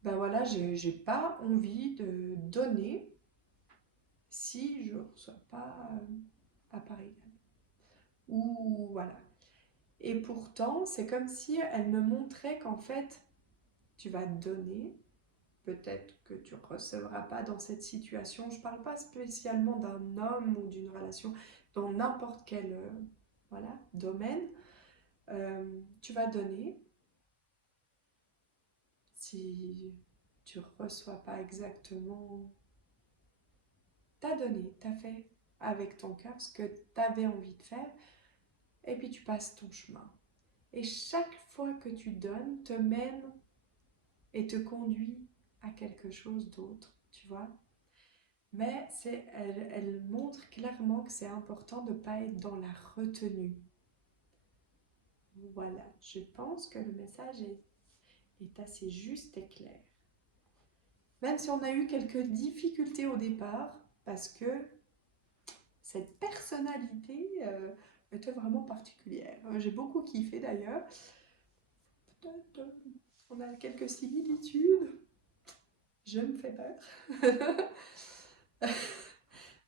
voilà, j'ai pas envie de donner si je reçois pas à part égale. Ou voilà. Et pourtant, c'est comme si elle me montrait qu'en fait, tu vas donner. Peut-être que tu ne recevras pas dans cette situation. Je ne parle pas spécialement d'un homme ou d'une relation, dans n'importe quel voilà, domaine. Tu vas donner. Si tu ne reçois pas exactement, tu as donné, tu as fait avec ton cœur ce que tu avais envie de faire, et puis tu passes ton chemin. Et chaque fois que tu donnes, te mène et te conduit à quelque chose d'autre, tu vois. Mais elle montre clairement que c'est important de ne pas être dans la retenue. Voilà, je pense que le message est assez juste et clair. Même si on a eu quelques difficultés au départ, parce que cette personnalité était vraiment particulière. J'ai beaucoup kiffé d'ailleurs. Peut-être on a quelques similitudes. Je me fais peur.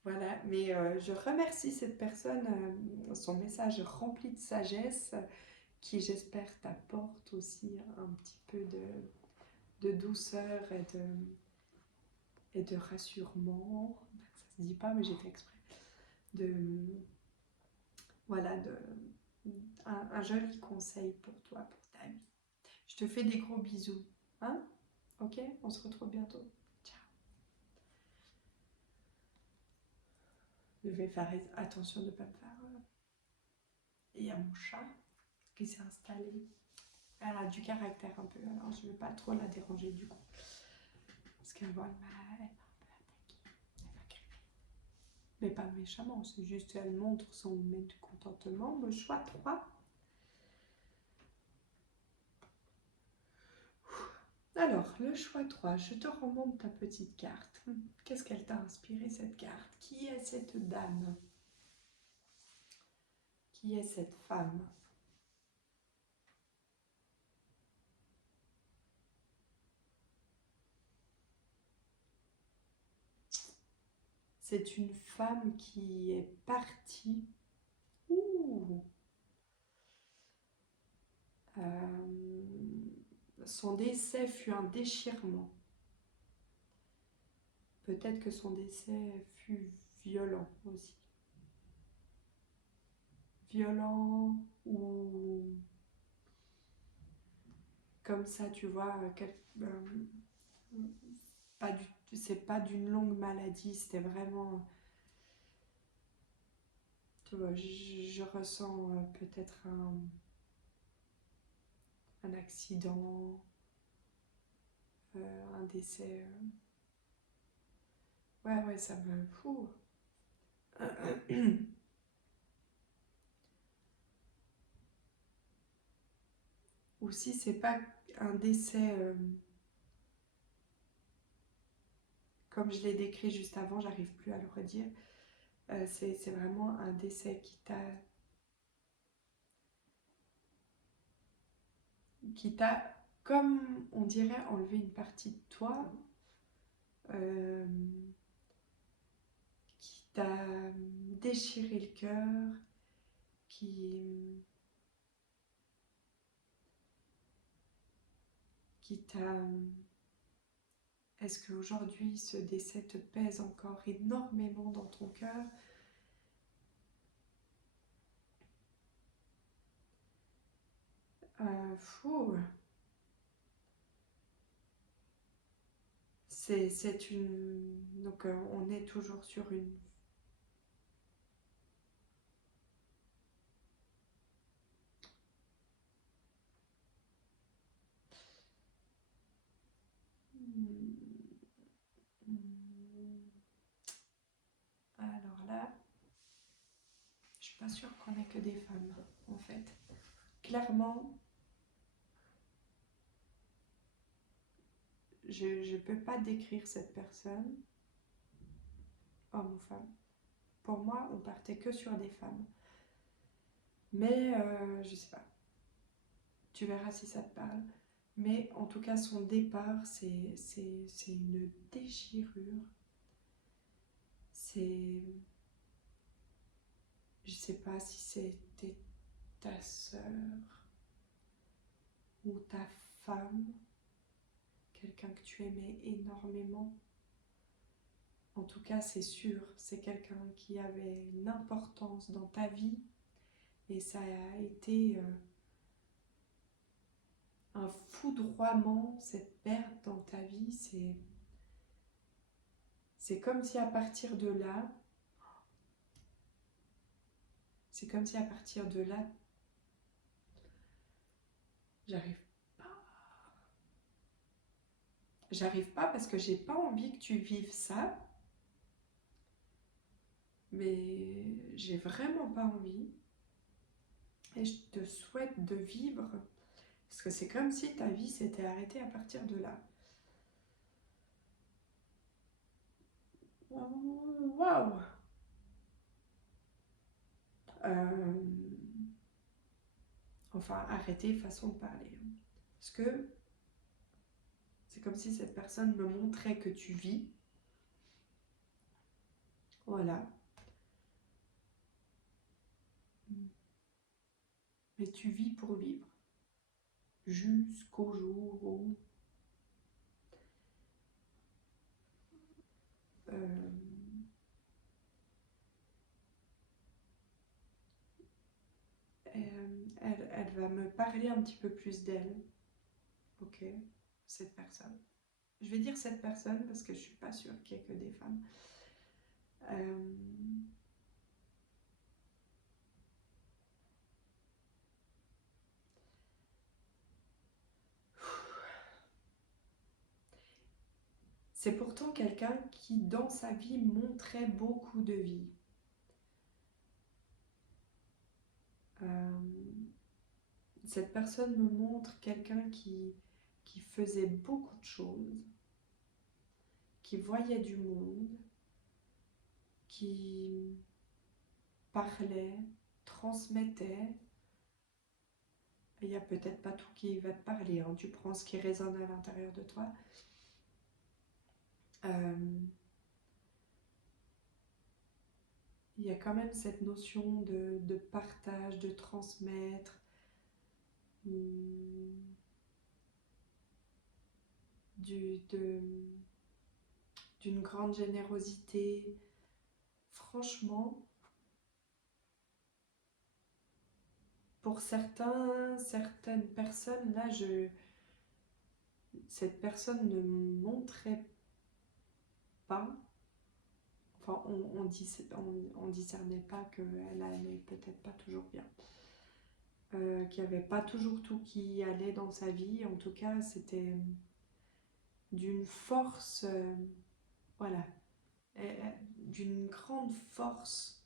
Voilà, mais je remercie cette personne, son message rempli de sagesse, qui j'espère t'apporte aussi un petit peu de douceur et de rassurement. Ça se dit pas, mais j'ai fait exprès. Voilà, un joli conseil pour toi, pour ta vie. Je te fais des gros bisous. Hein? Ok? On se retrouve bientôt. Ciao. Je vais faire attention de ne pas me faire... Et il y a mon chat qui s'est installé. Elle a du caractère un peu, alors je ne vais pas trop la déranger du coup. Parce qu'elle va un peu attaquer. Elle va crier. Mais pas méchamment, c'est juste qu'elle montre son mécontentement. Le choix 3. Alors, le choix 3, je te remonte ta petite carte. Qu'est-ce qu'elle t'a inspiré cette carte? Qui est cette dame? Qui est cette femme? C'est une femme qui est partie. Ouh. Son décès fut un déchirement. Peut-être que son décès fut violent aussi. Violent ou comme ça, tu vois, c'est pas d'une longue maladie, c'était vraiment, tu vois, je ressens peut-être un accident, un décès. Ouais, ça me... Fou. Ou si c'est pas un décès comme je l'ai décrit juste avant, j'arrive plus à le redire. C'est vraiment un décès qui t'a, comme on dirait, enlevé une partie de toi, euh, qui t'a déchiré le cœur, qui t'a... Est-ce qu'aujourd'hui, ce décès te pèse encore énormément dans ton cœur? Fou. C'est une... Donc on est toujours sur une... Hmm, hmm. Alors là, je suis pas sûre qu'on ait que des femmes, en fait. Clairement, je peux pas décrire cette personne, homme ou femme. Pour moi, on partait que sur des femmes. Mais je sais pas, tu verras si ça te parle. Mais en tout cas, son départ, c'est une déchirure. C'est... Je sais pas si c'était ta sœur ou ta femme, quelqu'un que tu aimais énormément. En tout cas, c'est sûr, c'est quelqu'un qui avait une importance dans ta vie et ça a été un foudroiement, cette perte dans ta vie. C'est comme si à partir de là, c'est comme si à partir de là, j'arrive j'arrive pas parce que j'ai pas envie que tu vives ça, mais j'ai vraiment pas envie et je te souhaite de vivre parce que c'est comme si ta vie s'était arrêtée à partir de là. Waouh! Euh, Enfin, arrêter façon de parler. Parce que c'est comme si cette personne me montrait que tu vis. Voilà. Mais tu vis pour vivre. Jusqu'au jour où euh, elle va me parler un petit peu plus d'elle. Ok, cette personne. Je vais dire cette personne parce que je suis pas sûre qu'il y ait que des femmes. Euh, c'est pourtant quelqu'un qui, dans sa vie, montrait beaucoup de vie. Euh, cette personne me montre quelqu'un qui faisait beaucoup de choses, qui voyait du monde, qui parlait, transmettait. Il n'y a peut-être pas tout qui va te parler, hein. Tu prends ce qui résonne à l'intérieur de toi. Euh, il y a quand même cette notion de partage, de transmettre, du, de, d'une grande générosité. Franchement, pour certaines personnes, là, cette personne ne montrait pas, enfin, on discernait pas qu'elle allait peut-être pas toujours bien, qu'il n'y avait pas toujours tout qui allait dans sa vie. En tout cas, c'était d'une force, voilà, d'une grande force.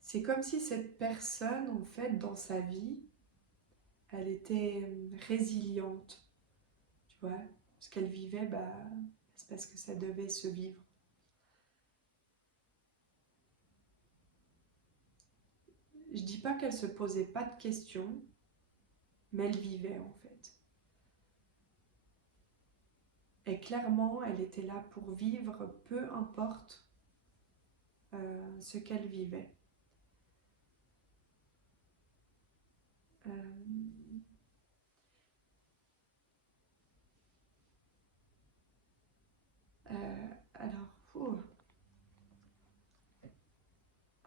C'est comme si cette personne, en fait, dans sa vie, elle était résiliente, tu vois. Ce qu'elle vivait, bah, c'est parce que ça devait se vivre. Je dis pas qu'elle se posait pas de questions, mais elle vivait en fait. Et clairement, elle était là pour vivre, peu importe ce qu'elle vivait. Euh, alors,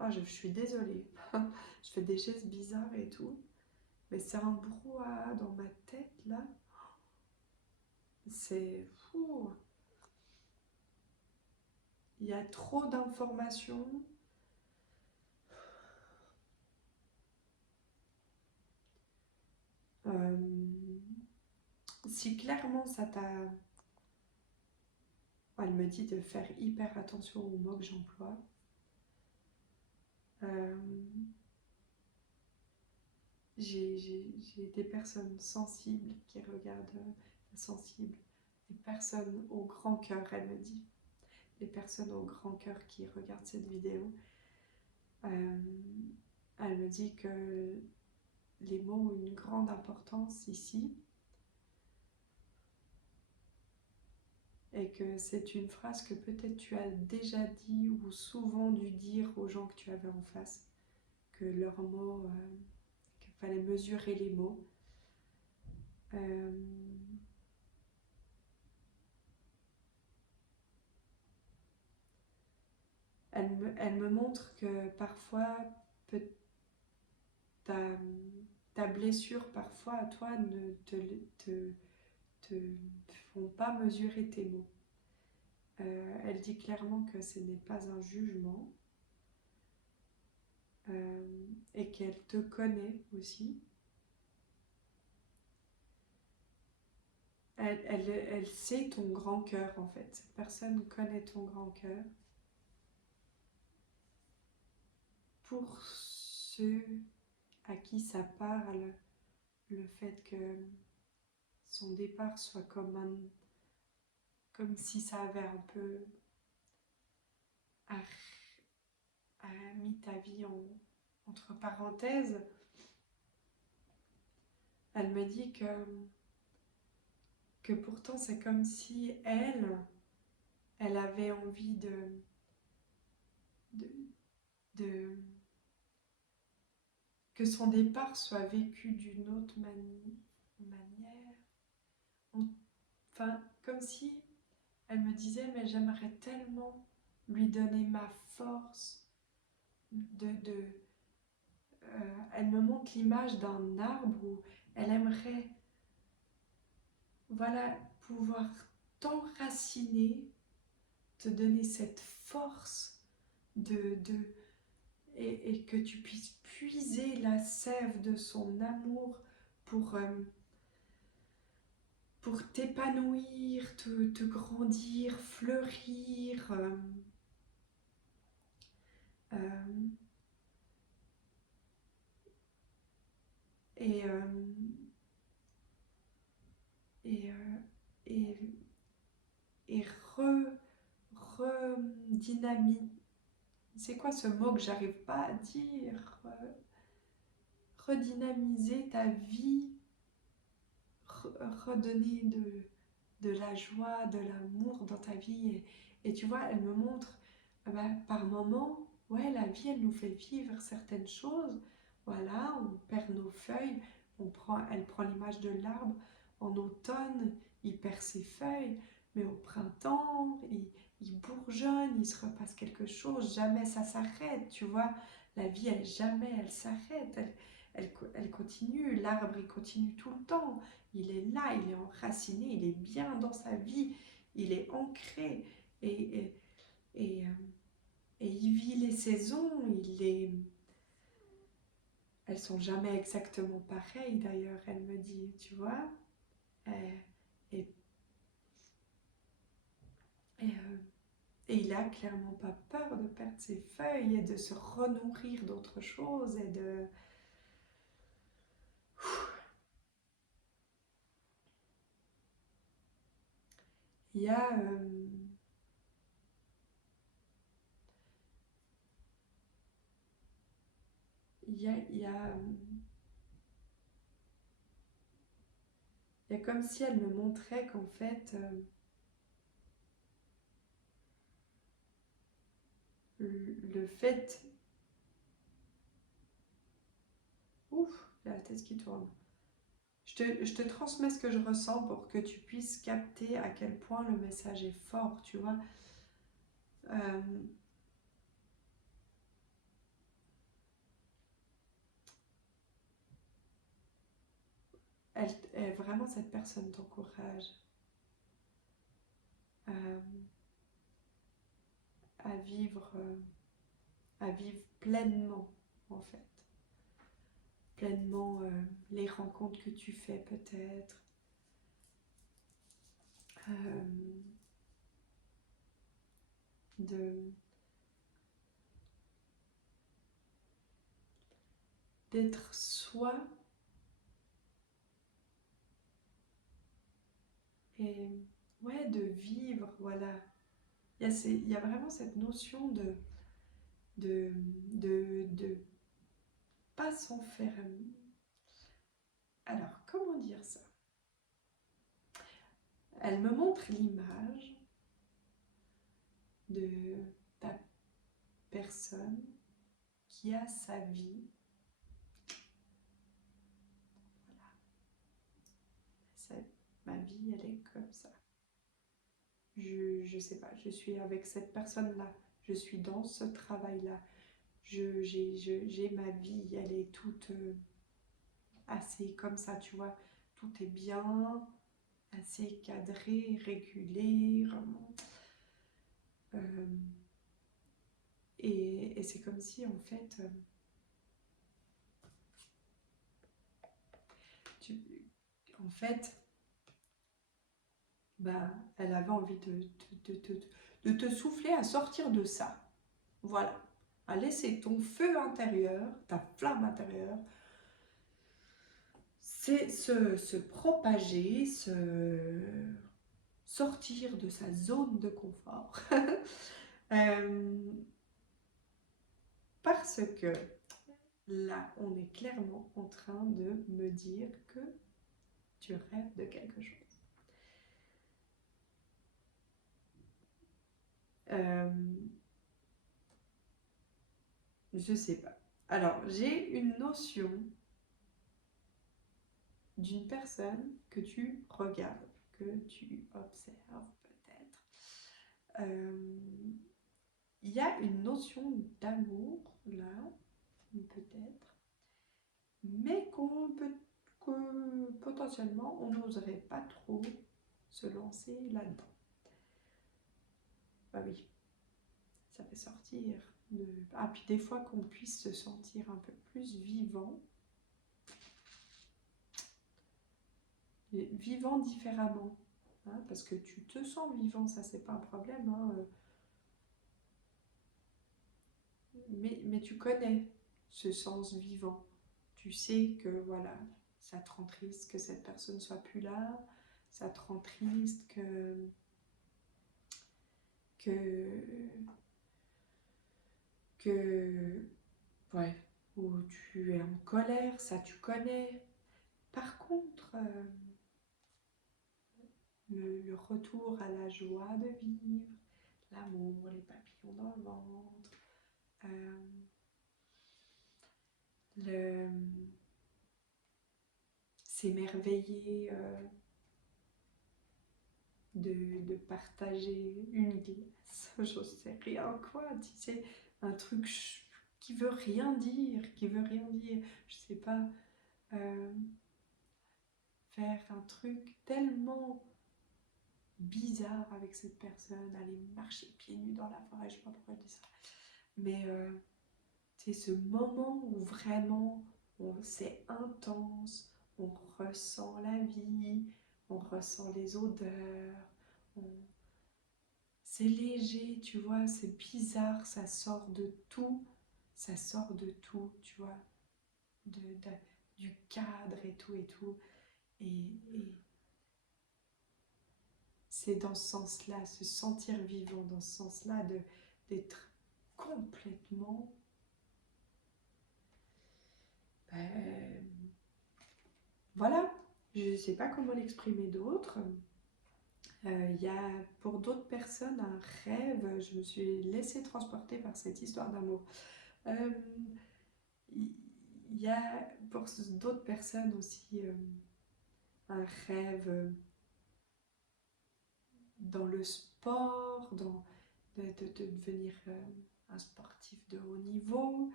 Ah, je suis désolée. Je fais des gestes bizarres et tout. Mais c'est un brouhaha dans ma tête, là. C'est fou. Il y a trop d'informations. Euh, si clairement ça t'a... Elle me dit de faire hyper attention aux mots que j'emploie. Euh, j'ai des personnes sensibles qui regardent, sensibles, des personnes au grand cœur, elle me dit, des personnes au grand cœur qui regardent cette vidéo. Euh, Elle me dit que les mots ont une grande importance ici et que c'est une phrase que peut-être tu as déjà dit ou souvent dû dire aux gens que tu avais en face, que leurs mots, qu'il fallait mesurer les mots. Euh, elle me montre que parfois ta, ta blessure, parfois à toi, ne te font pas mesurer tes mots. Elle dit clairement que ce n'est pas un jugement et qu'elle te connaît aussi. Elle sait ton grand cœur en fait. Cette personne connaît ton grand cœur. Pour ceux à qui ça parle, le fait que son départ soit comme si ça avait un peu mis ta vie entre parenthèses, elle me dit que pourtant c'est comme si elle avait envie de, de que son départ soit vécu d'une autre manière. Enfin, comme si elle me disait, mais j'aimerais tellement lui donner ma force elle me montre l'image d'un arbre où elle aimerait, voilà, pouvoir t'enraciner, te donner cette force et que tu puisses puiser la sève de son amour pour, pour t'épanouir, te grandir, fleurir. Euh, et, euh, et, euh, et, et redynamiser. C'est quoi ce mot que j'arrive pas à dire? Redynamiser ta vie, redonner de la joie, de l'amour dans ta vie. Et tu vois, elle me montre, par moments, ouais, la vie, elle nous fait vivre certaines choses. Voilà, on perd nos feuilles, elle prend l'image de l'arbre. En automne, il perd ses feuilles, mais au printemps, il bourgeonne, il se repasse quelque chose. Jamais ça s'arrête, tu vois. La vie, jamais elle s'arrête. Elle continue, l'arbre, il continue tout le temps. Il est là, il est enraciné, il est bien dans sa vie, il est ancré et, et il vit les saisons, elles sont jamais exactement pareilles d'ailleurs, elle me dit, tu vois. Et, et, et il a clairement pas peur de perdre ses feuilles et de se renourrir d'autres choses et de... Il y a... il y a comme si elle me montrait qu'en fait, le fait... Ouf, j'ai la tête qui tourne. Je te transmets ce que je ressens pour que tu puisses capter à quel point le message est fort, tu vois. Euh, vraiment, cette personne t'encourage à, à vivre, euh, à vivre pleinement, en fait. Pleinement les rencontres que tu fais peut-être. De d'être soi et ouais, de vivre, voilà. Il y a vraiment cette notion de, de pas s'enfermer. Alors, comment dire ça? Elle me montre l'image de ta personne qui a sa vie. Voilà. Ma vie, elle est comme ça. Je sais pas, je suis avec cette personne-là. Je suis dans ce travail-là. J'ai ma vie, elle est toute assez comme ça, tu vois. Tout est bien, assez cadré, régulé, vraiment. Euh, et c'est comme si, en fait, tu, en fait, bah, elle avait envie de te souffler à sortir de ça. Voilà. À laisser ton feu intérieur, ta flamme intérieure, c'est se propager, sortir de sa zone de confort. Euh, parce que là, on est clairement en train de me dire que tu rêves de quelque chose. Euh, je sais pas. Alors, j'ai une notion d'une personne que tu regardes, que tu observes peut-être. Il y a une notion d'amour là, peut-être, mais que potentiellement on n'oserait pas trop se lancer là-dedans. Bah oui, ça fait sortir de... Ah, puis des fois qu'on puisse se sentir un peu plus vivant, vivant différemment, hein, parce que tu te sens vivant, ça c'est pas un problème, hein, mais tu connais ce sens vivant. Tu sais que voilà, ça te rend triste que cette personne soit plus là, ça te rend triste que, que ouais, ou tu es en colère, ça tu connais. Par contre, le retour à la joie de vivre, l'amour, les papillons dans le ventre, euh, le s'émerveiller de partager une glace, je sais rien quoi, tu sais, un truc qui veut rien dire, je sais pas, euh, faire un truc tellement bizarre avec cette personne, aller marcher pieds nus dans la forêt, je sais pas pourquoi je dis ça, mais c'est ce moment où vraiment c'est intense, on ressent la vie, on ressent les odeurs, on- c'est léger, tu vois, c'est bizarre, ça sort de tout, tu vois, du cadre et tout, et c'est dans ce sens-là, se sentir vivant, dans ce sens-là, d'être complètement... voilà, je ne sais pas comment l'exprimer d'autre. Il y a pour d'autres personnes un rêve, je me suis laissée transporter par cette histoire d'amour. Euh, il y a pour d'autres personnes aussi un rêve dans le sport, de devenir un sportif de haut niveau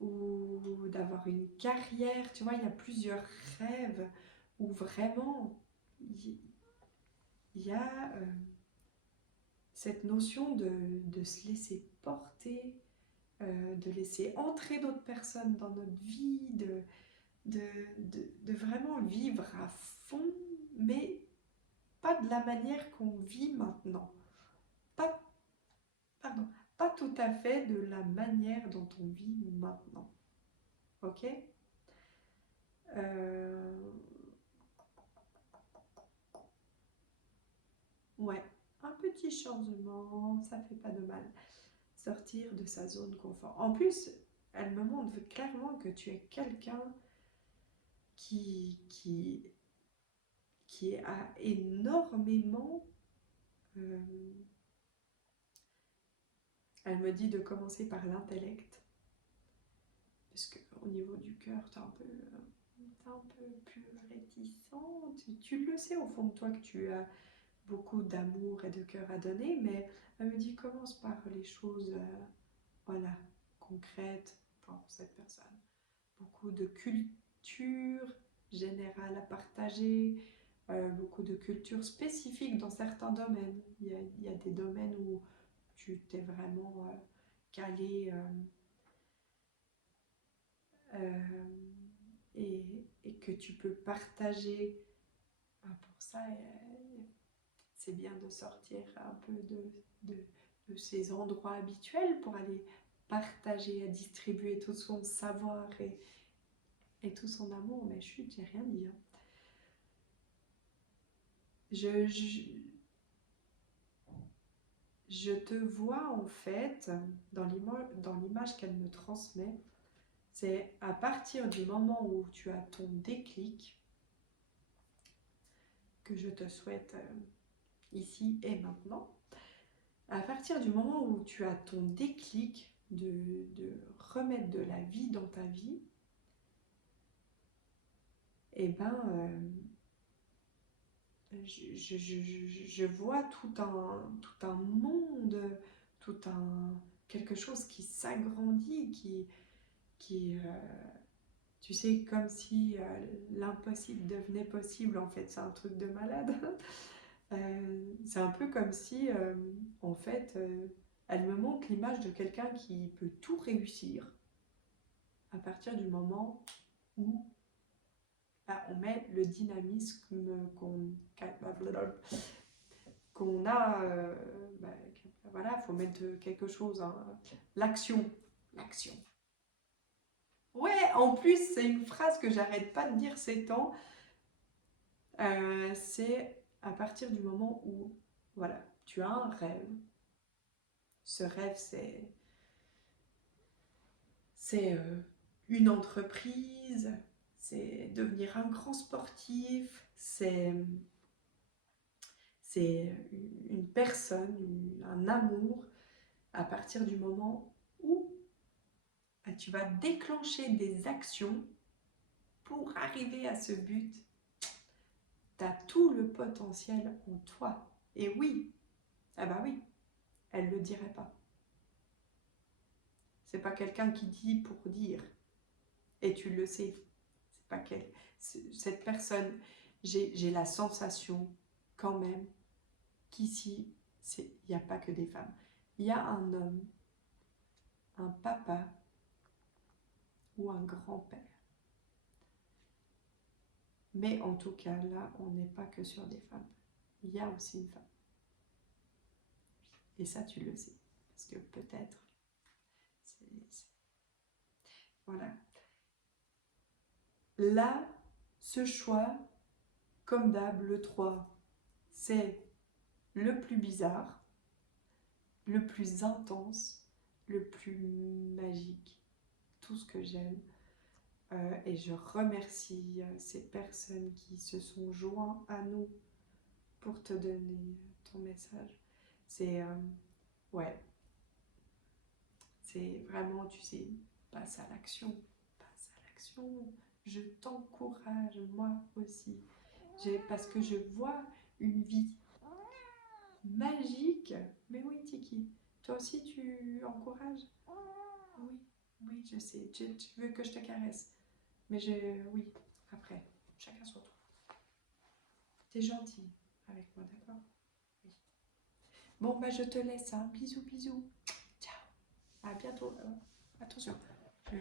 ou d'avoir une carrière. Tu vois, il y a plusieurs rêves où vraiment il y a cette notion de se laisser porter, de laisser entrer d'autres personnes dans notre vie, de vraiment vivre à fond, mais pas de la manière qu'on vit maintenant. Pas, pardon, pas tout à fait de la manière dont on vit maintenant. Ok? Ouais, un petit changement, ça fait pas de mal. Sortir de sa zone confort. En plus, elle me montre clairement que tu es quelqu'un qui, qui, qui a énormément... elle me dit de commencer par l'intellect, parce qu'au niveau du cœur, t'es un peu plus réticent. Tu le sais au fond de toi que tu as beaucoup d'amour et de cœur à donner, mais elle me dit commence par les choses voilà, concrètes pour cette personne. Beaucoup de culture générale à partager, beaucoup de culture spécifique dans certains domaines. Il y a des domaines où tu t'es vraiment calé et que tu peux partager. Pour ça, c'est bien de sortir un peu de ces endroits habituels pour aller partager, distribuer tout son savoir et tout son amour. Mais chut, j'ai rien dit. Hein. Je te vois en fait, dans l'image qu'elle me transmet, c'est à partir du moment où tu as ton déclic, que je te souhaite ici et maintenant, à partir du moment où tu as ton déclic de remettre de la vie dans ta vie, eh ben, je vois tout un monde, quelque chose qui s'agrandit, tu sais, comme si l'impossible devenait possible, en fait, c'est un truc de malade. C'est un peu comme si, en fait, elle me montre l'image de quelqu'un qui peut tout réussir à partir du moment où on met le dynamisme qu'on a. Bah, voilà, il faut mettre quelque chose, hein, l'action. L'action. Ouais, en plus, c'est une phrase que j'arrête pas de dire ces temps. C'est à partir du moment où, voilà, tu as un rêve. Ce rêve, c'est une entreprise, c'est devenir un grand sportif, c'est une personne, un amour. À partir du moment où tu vas déclencher des actions pour arriver à ce but, tu as tout le potentiel en toi. Et oui, ah bah oui, elle ne le dirait pas. C'est pas quelqu'un qui dit pour dire. Et tu le sais. C'est pas cette personne, j'ai la sensation quand même qu'ici, il n'y a pas que des femmes. Il y a un homme, un papa ou un grand-père. Mais en tout cas, là, on n'est pas que sur des femmes. Il y a aussi une femme. Et ça, tu le sais. Parce que peut-être, voilà. Là, ce choix, comme d'hab, le 3, c'est le plus bizarre, le plus intense, le plus magique, tout ce que j'aime. Et je remercie ces personnes qui se sont joints à nous pour te donner ton message. C'est ouais, c'est vraiment, tu sais, passe à l'action, passe à l'action. Je t'encourage, moi aussi, parce que je vois une vie magique. Mais oui, Tiki, toi aussi tu encourages? Oui, oui, je sais. Tu veux que je te caresse? Mais oui, après, chacun son tour. T'es gentil avec moi, d'accord? Oui. Bon, bah je te laisse, hein. Bisous, bisous. Ciao. À bientôt. Attention. Je-